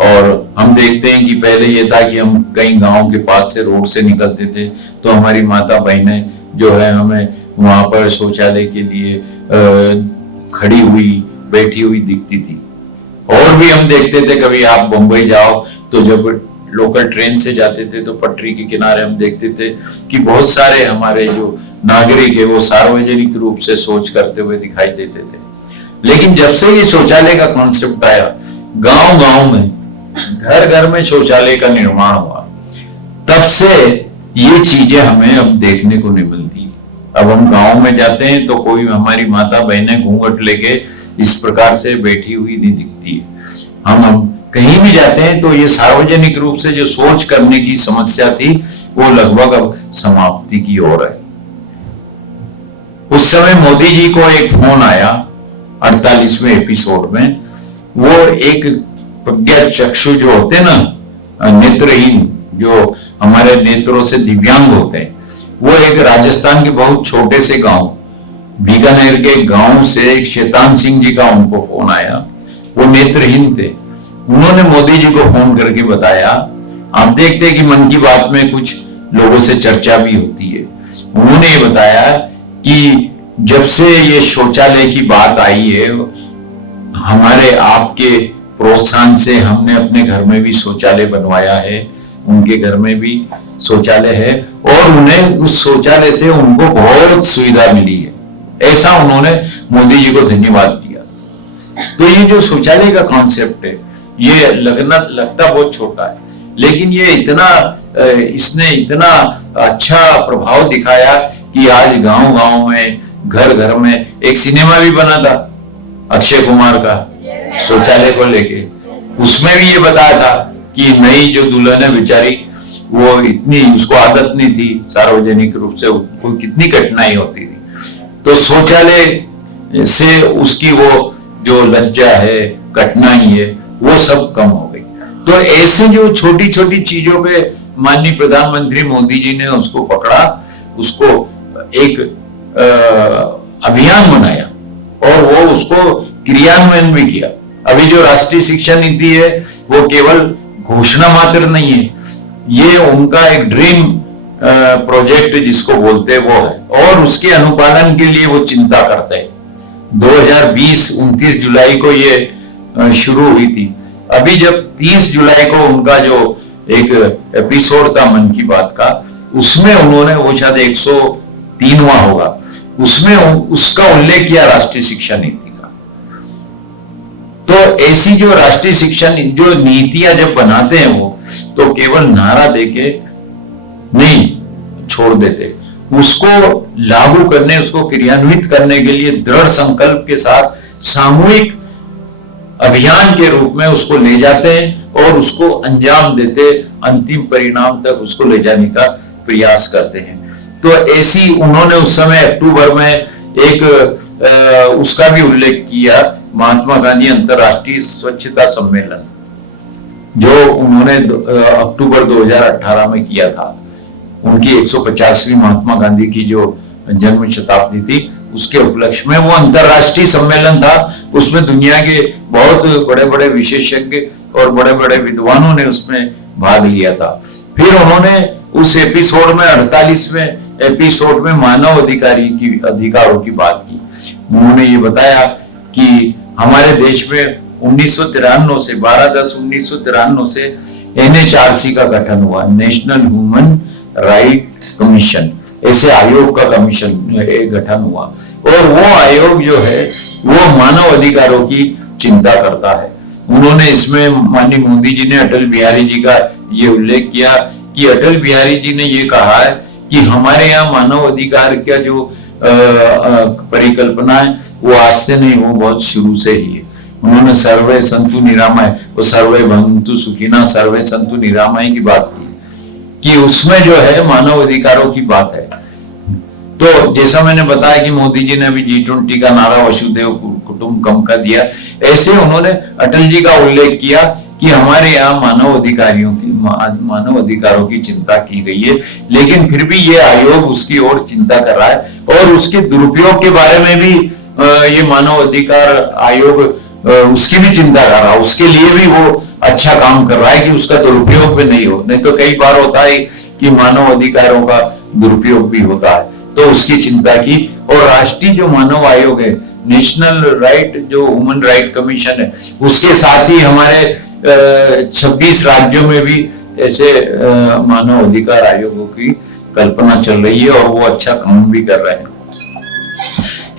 और हम देखते हैं कि पहले ये था कि हम कहीं गांव के पास से रोड से निकलते थे तो हमारी माता बहनें जो है हमें वहां पर शौचालय के लिए खड़ी हुई, बैठी हुई दिखती थी। और भी हम देखते थे, कभी आप बंबई जाओ तो जब लोकल ट्रेन से जाते थे तो पटरी के किनारे हम देखते थे कि बहुत सारे हमारे जो नागरिक है वो सार्वजनिक रूप से शौच करते हुए दिखाई देते थे। लेकिन जब से ये शौचालय का कॉन्सेप्ट आया, गांव गांव में, घर घर में शौचालय का निर्माण हुआ, तब से ये चीजें हमें अब देखने को नहीं मिलती। अब हम गांव में जाते हैं तो कोई हमारी माता बहनें घूंघट लेके इस प्रकार से बैठी हुई नहीं दिखती है। हम कहीं भी जाते हैं तो ये सार्वजनिक रूप से जो शौच करने की समस्या थी वो लगभग अब समाप्ति की ओर है। उस समय मोदी जी को एक फोन आया 48वें एपिसोड में। वो एक प्रज्ञा चक्षु जो होते ना, नेत्रहीन, जो हमारे नेत्रों से दिव्यांग होते हैं, वो एक राजस्थान के बहुत छोटे से गांव, बीकानेर के गांव से एक शैतान सिंह जी का उनको फोन आया। वो नेत्रहीन थे। उन्होंने मोदी जी को फोन करके बताया, आप देखते हैं कि मन की बात में कुछ लोगों से चर्चा भी होती है। उन्होंने ये बताया कि जब से ये शौचालय की बात आई है, हमारे आपके प्रोत्साहन से हमने अपने घर में भी शौचालय बनवाया है, उनके घर में भी शौचालय है, और उन्हें उस शौचालय से उनको बहुत सुविधा मिली है। ऐसा उन्होंने मोदी जी को धन्यवाद दिया। तो ये जो शौचालय का कॉन्सेप्ट है, ये लगता बहुत छोटा है, लेकिन ये इसने इतना अच्छा प्रभाव दिखाया कि आज गांव गांव में, घर घर में एक सिनेमा भी बना था अक्षय कुमार का शौचालय को लेके। उसमें भी ये बताया था कि नई जो दुल्हन है बेचारी, वो इतनी, उसको आदत नहीं थी सार्वजनिक रूप से, उसको कितनी कठिनाई होती थी। तो शौचालय से उसकी वो जो लज्जा है, कठिनाई है, वो सब कम हो गई। तो ऐसे जो छोटी छोटी चीजों पे माननीय प्रधानमंत्री मोदी जी ने उसको पकड़ा, उसको एक अभियान बनाया और वो उसको क्रियान्वयन भी किया। अभी जो राष्ट्रीय शिक्षा नीति है वो केवल घोषणा मात्र नहीं है, ये उनका एक ड्रीम प्रोजेक्ट जिसको बोलते हैं वो है, और उसके अनुपालन के लिए वो चिंता करते हैं। 2020 29 जुलाई को ये शुरू हुई थी। अभी जब 30 जुलाई को उनका जो एक एपिसोड था मन की बात का, उसमें उन्होंने, वो शायद 103वां होगा, उसमें उसका उल्लेख किया राष्ट्रीय शिक्षा नीति का। तो ऐसी जो राष्ट्रीय शिक्षा जो नीतियां जब बनाते हैं वो, तो केवल नारा देके नहीं छोड़ देते, उसको लागू करने, उसको क्रियान्वित करने के लिए दृढ़ संकल्प के साथ सामूहिक अभियान के रूप में उसको ले जाते हैं और उसको अंजाम देते, अंतिम परिणाम तक उसको ले जाने का प्रयास करते हैं। तो ऐसी उन्होंने उस समय अक्टूबर में एक उसका भी उल्लेख किया, महात्मा गांधी अंतरराष्ट्रीय स्वच्छता सम्मेलन, जो उन्होंने अक्टूबर 2018 में किया था। उनकी 150वीं महात्मा गांधी की जो जन्म शताब्दी थी, उसके उपलक्ष्य में वो अंतरराष्ट्रीय सम्मेलन था। उसमें दुनिया के बहुत बड़े बड़े विशेषज्ञ और बड़े बड़े विद्वानों ने उसमें भाग लिया था। फिर उन्होंने उस एपिसोड में 48वें एपिसोड में मानव अधिकारों की बात की। उन्होंने ये बताया कि हमारे देश में 1993 से 12/10/1993 से NHRC का गठन हुआ, नेशनल ह्यूमन राइट कमीशन, ऐसे आयोग का कमीशन गठन हुआ। और वो आयोग जो है वो मानव अधिकारों की चिंता करता है। उन्होंने इसमें माननीय मोदी जी ने अटल बिहारी जी का ये उल्लेख किया कि अटल बिहारी जी ने ये कहा है कि हमारे यहाँ मानव अधिकार का जो परिकल्पना है वो आज से नहीं, वो बहुत शुरू से ही है। उन्होंने सर्वे संतु निरामय, वो सर्वे भवन्तु सुखिनः सर्वे संतु निरामय की बात की कि उसमें जो है मानव अधिकारों की बात है। तो जैसा मैंने बताया कि मोदी जी ने अभी G20 का नारा वसुधैव कुटुंबकम का दिया, ऐसे उन्होंने अटल जी का उल्लेख किया कि हमारे यहाँ मानव अधिकारों की चिंता की गई है, लेकिन फिर भी ये आयोग उसकी ओर चिंता कर रहा है और उसके दुरुपयोग के बारे में भी ये मानव अधिकार आयोग उसकी भी चिंता कर रहा है। उसके लिए भी वो अच्छा काम कर रहा है कि उसका दुरुपयोग भी नहीं हो। नहीं तो कई बार होता है कि मानव अधिकारों का दुरुपयोग भी होता है, तो उसकी चिंता की। और राष्ट्रीय जो मानव आयोग है, नेशनल राइट जो ह्यूमन राइट कमीशन है, उसके साथ ही हमारे 26 राज्यों में भी ऐसे मानव अधिकार आयोगों की कल्पना चल रही है और वो अच्छा काम भी कर रहे हैं।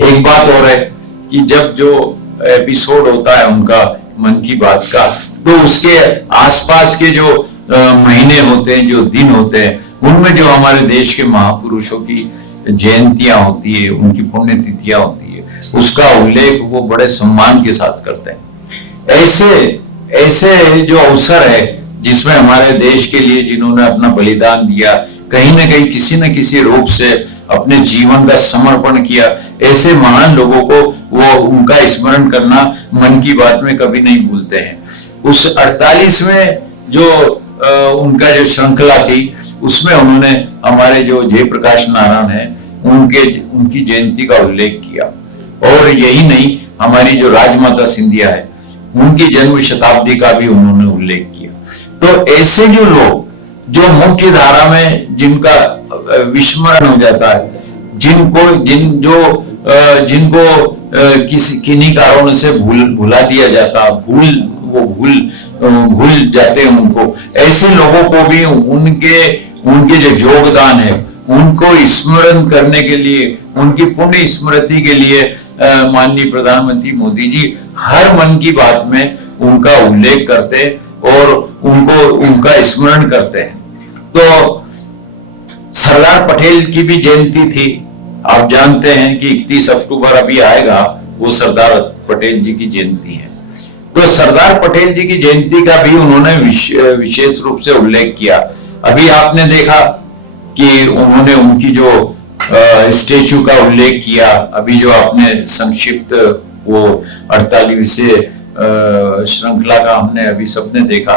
एक बात और है कि जब जो एपिसोड होता है उनका मन की बात का, तो उसके आसपास के जो महीने होते हैं, जो दिन होते हैं, उनमें जो हमारे देश के महापुरुषों की जयंतियां होती है, उनकी पुण्यतिथियां होती है, उसका उल्लेख वो बड़े सम्मान के साथ करते हैं। ऐसे जो अवसर है जिसमें हमारे देश के लिए जिन्होंने अपना बलिदान दिया, कहीं ना कहीं किसी न किसी रूप से अपने जीवन का समर्पण किया, ऐसे महान लोगों को वो उनका स्मरण करना मन की बात में कभी नहीं भूलते हैं। उस 48वें जो उनका जो श्रृंखला थी, उसमें उन्होंने हमारे जो जयप्रकाश नारायण है उनकी जयंती का उल्लेख किया। और यही नहीं, हमारी जो राजमाता सिंधिया है उनकी जन्म शताब्दी का भी उन्होंने उल्लेख किया। तो ऐसे जो लोग जो मुख्य धारा में जिनका विस्मरण हो जाता है, जिनको किन्हीं कारणों से भुला दिया जाता, भूल जाते हैं उनको, ऐसे लोगों को भी उनके जो योगदान है उनको स्मरण करने के लिए, उनकी पुण्य स्मृति के लिए माननीय प्रधानमंत्री मोदी जी हर मन की बात में उनका उल्लेख करते और उनका स्मरण करते हैं। तो सरदार पटेल की भी जयंती थी। आप जानते हैं कि 31 अक्टूबर अभी आएगा, वो सरदार पटेल जी की जयंती है। तो सरदार पटेल जी की जयंती का भी उन्होंने विशेष रूप से उल्लेख किया। अभी आपने देखा कि उन्होंने उनकी जो स्टेचू का उल्लेख किया, अभी जो आपने संक्षिप्त वो 48वें श्रृंखला का हमने अभी सबने देखा,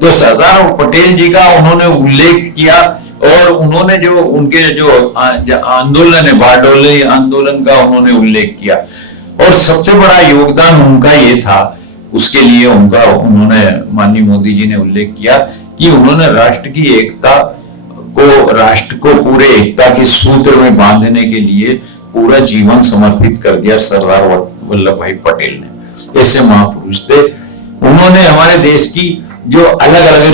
तो सरदार पटेल जी का उन्होंने उल्लेख किया और उन्होंने जो उनके जो आंदोलन है, बारडोली आंदोलन का उन्होंने उल्लेख किया। और सबसे बड़ा योगदान उनका ये था, उसके लिए उन्होंने माननीय मोदी जी ने उल्लेख किया कि उन्होंने राष्ट्र को पूरे एकता के सूत्र में बांधने के लिए पूरा जीवन समर्पित कर दिया सरदार वल्लभ भाई पटेल ने। ऐसे महापुरुष थे। उन्होंने हमारे देश की जो अलग अलग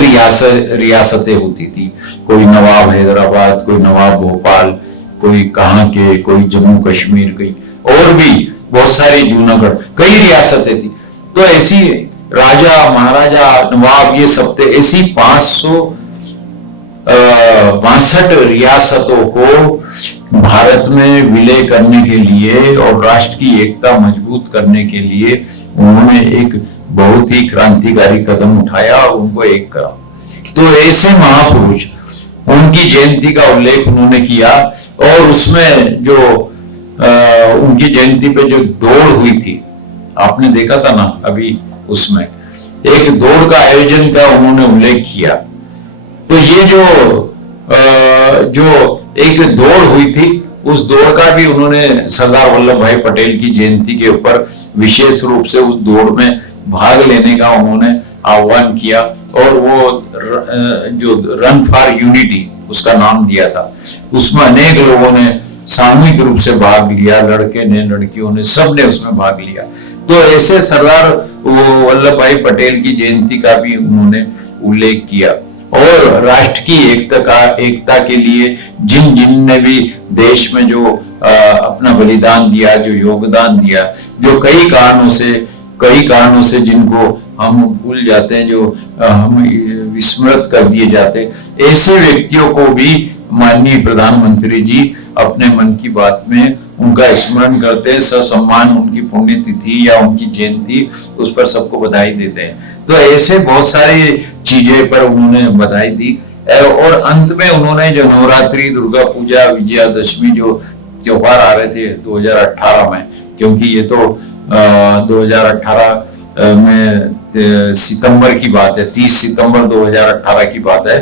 रियासतें होती थी, कोई नवाब हैदराबाद, कोई नवाब भोपाल, कोई कहाँ के, कोई जम्मू कश्मीर, कोई और भी बहुत सारी जूनागढ़, कई रियासतें थी। तो ऐसी राजा महाराजा नवाब ये सब थे। ऐसी 562 रियासतों को भारत में विलय करने के लिए और राष्ट्र की एकता मजबूत करने के लिए उन्होंने एक बहुत ही क्रांतिकारी कदम उठाया और उनको एक करा। तो ऐसे महापुरुष, उनकी जयंती का उल्लेख उन्होंने किया। और उसमें जो उनकी जयंती पे जो दौड़ हुई थी, आपने देखा था ना, अभी उसमें एक दौड़ का आयोजन का उन्होंने उल्लेख किया। तो ये जो एक दौड़ हुई थी, उस दौड़ का भी उन्होंने सरदार वल्लभ भाई पटेल की जयंती के ऊपर विशेष रूप से उस दौड़ में भाग लेने का उन्होंने आह्वान किया और वो जो रन फॉर यूनिटी उसका नाम दिया था, उसमें अनेक लोगों ने सामूहिक रूप से भाग लिया, लड़के ने, लड़कियों ने, सबने उसमें भाग लिया। तो ऐसे सरदार वल्लभ भाई पटेल की जयंती का भी उन्होंने उल्लेख किया। और राष्ट्र की एकता के लिए जिन जिन ने भी देश में जो अपना बलिदान दिया, जो योगदान दिया, जो कई कारणों से जिनको हम भूल जाते हैं, जो हम विस्मृत कर दिए जाते, ऐसे व्यक्तियों को भी माननीय प्रधानमंत्री जी अपने मन की बात में उनका स्मरण करते, ससम्मान उनकी पुण्यतिथि या उनकी जयंती, उस पर सबको बधाई देते हैं। तो ऐसे बहुत सारी चीजें पर उन्होंने बधाई दी। और अंत में उन्होंने जो नवरात्रि, दुर्गा पूजा, विजयादशमी जो त्योहार आ रहे थे 2018 में, क्योंकि ये तो 2018 में सितंबर की बात है, 30 सितंबर 2018 की बात है।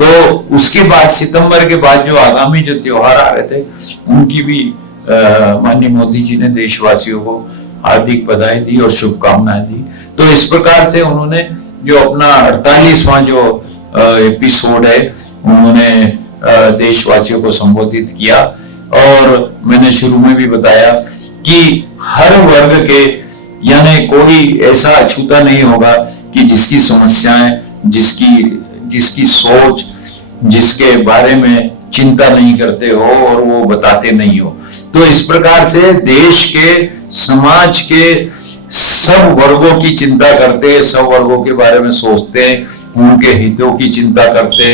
तो उसके बाद सितंबर के बाद जो आगामी जो त्योहार आ रहे थे, उनकी भी माननीय मोदी जी ने देशवासियों को हार्दिक बधाई दी और शुभकामनाएं दी। तो इस प्रकार से उन्होंने जो अपना 48वां जो एपिसोड है, उन्होंने देशवासियों को संबोधित किया। और मैंने शुरू में भी बताया कि हर वर्ग के, यानी कोई ऐसा अछूता नहीं होगा कि जिसकी समस्याएं, जिसकी सोच, जिसके बारे में चिंता नहीं करते हो और वो बताते नहीं हो। तो इस प्रकार से देश के, समाज के सब वर्गों की चिंता करते, सब वर्गों के बारे में सोचते, उनके हितों की चिंता करते,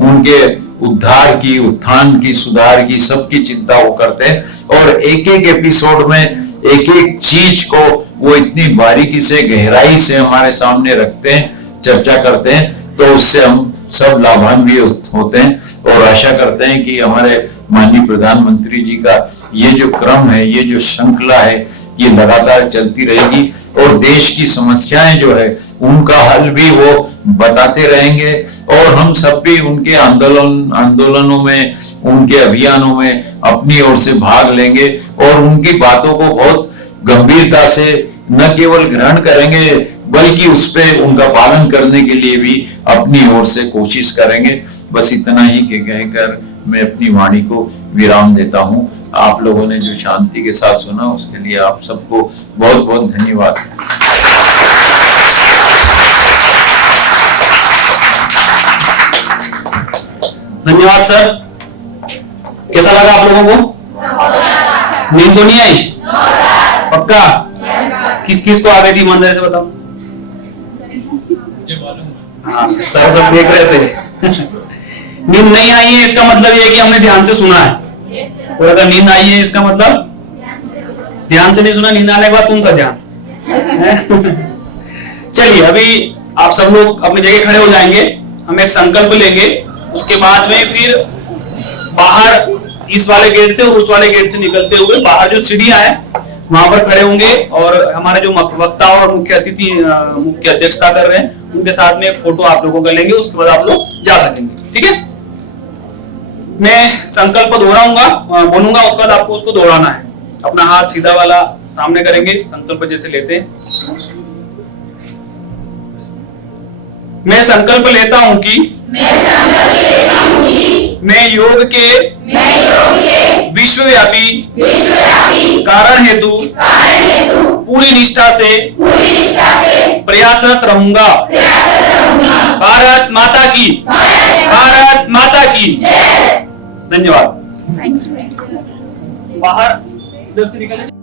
उनके उद्धार की, उत्थान की, सुधार की, सबकी चिंता वो करते। और एक एक एपिसोड में एक एक चीज को वो इतनी बारीकी से, गहराई से हमारे सामने रखते हैं, चर्चा करते हैं। तो उससे हम सब लाभान्वित होते हैं और आशा करते हैं कि हमारे माननीय प्रधानमंत्री जी का ये जो क्रम है, ये जो श्रृंखला है, ये लगातार चलती रहेगी। और देश की समस्याएं जो है उनका हल भी वो बताते रहेंगे। और हम सब भी उनके आंदोलनों में, उनके अभियानों में अपनी ओर से भाग लेंगे और उनकी बातों को बहुत गंभीरता से न केवल ग्रहण करेंगे, बल्कि उस पे उनका पालन करने के लिए भी अपनी ओर से कोशिश करेंगे। बस इतना ही कहकर मैं अपनी वाणी को विराम देता हूं। आप लोगों ने जो शांति के साथ सुना, उसके लिए आप सबको बहुत बहुत धन्यवाद। धन्यवाद सर। कैसा लगा आप लोगों को? नींद तो नहीं आई? पक्का? किस किस को आ गई थी, ईमानदारी से बताओ। हाँ, सर सब देख रहे थे। नींद नहीं आई है इसका मतलब ये है कि हमने ध्यान से सुना है। और अगर नींद आई है इसका मतलब ध्यान से नहीं सुना, नींद आने के बाद कौन सा ध्यान? चलिए, अभी आप सब लोग अपनी जगह खड़े हो जाएंगे, हम एक संकल्प लेंगे। उसके बाद में फिर बाहर इस वाले गेट से और उस वाले गेट से निकलते हुए बाहर जो सीढ़ियां हैं वहां पर खड़े होंगे और हमारे जो वक्ता और मुख्य अतिथि, मुख्य अध्यक्षता कर रहे हैं, उनके साथ में एक फोटो आप लोगों का लेंगे। उसके बाद आप लोग जा सकेंगे। ठीक है, मैं संकल्प दोहराऊंगा, बोलूंगा, उसके बाद आपको उसको दोहराना है। अपना हाथ सीधा वाला सामने करेंगे, संकल्प जैसे लेते हैं। मैं संकल्प लेता हूं कि मैं योग के विश्वव्यापी कारण हेतु पूरी निष्ठा से प्रयासरत रहूंगा। भारत माता की, भारत माता की। धन्यवाद। बाहर इधर से निकल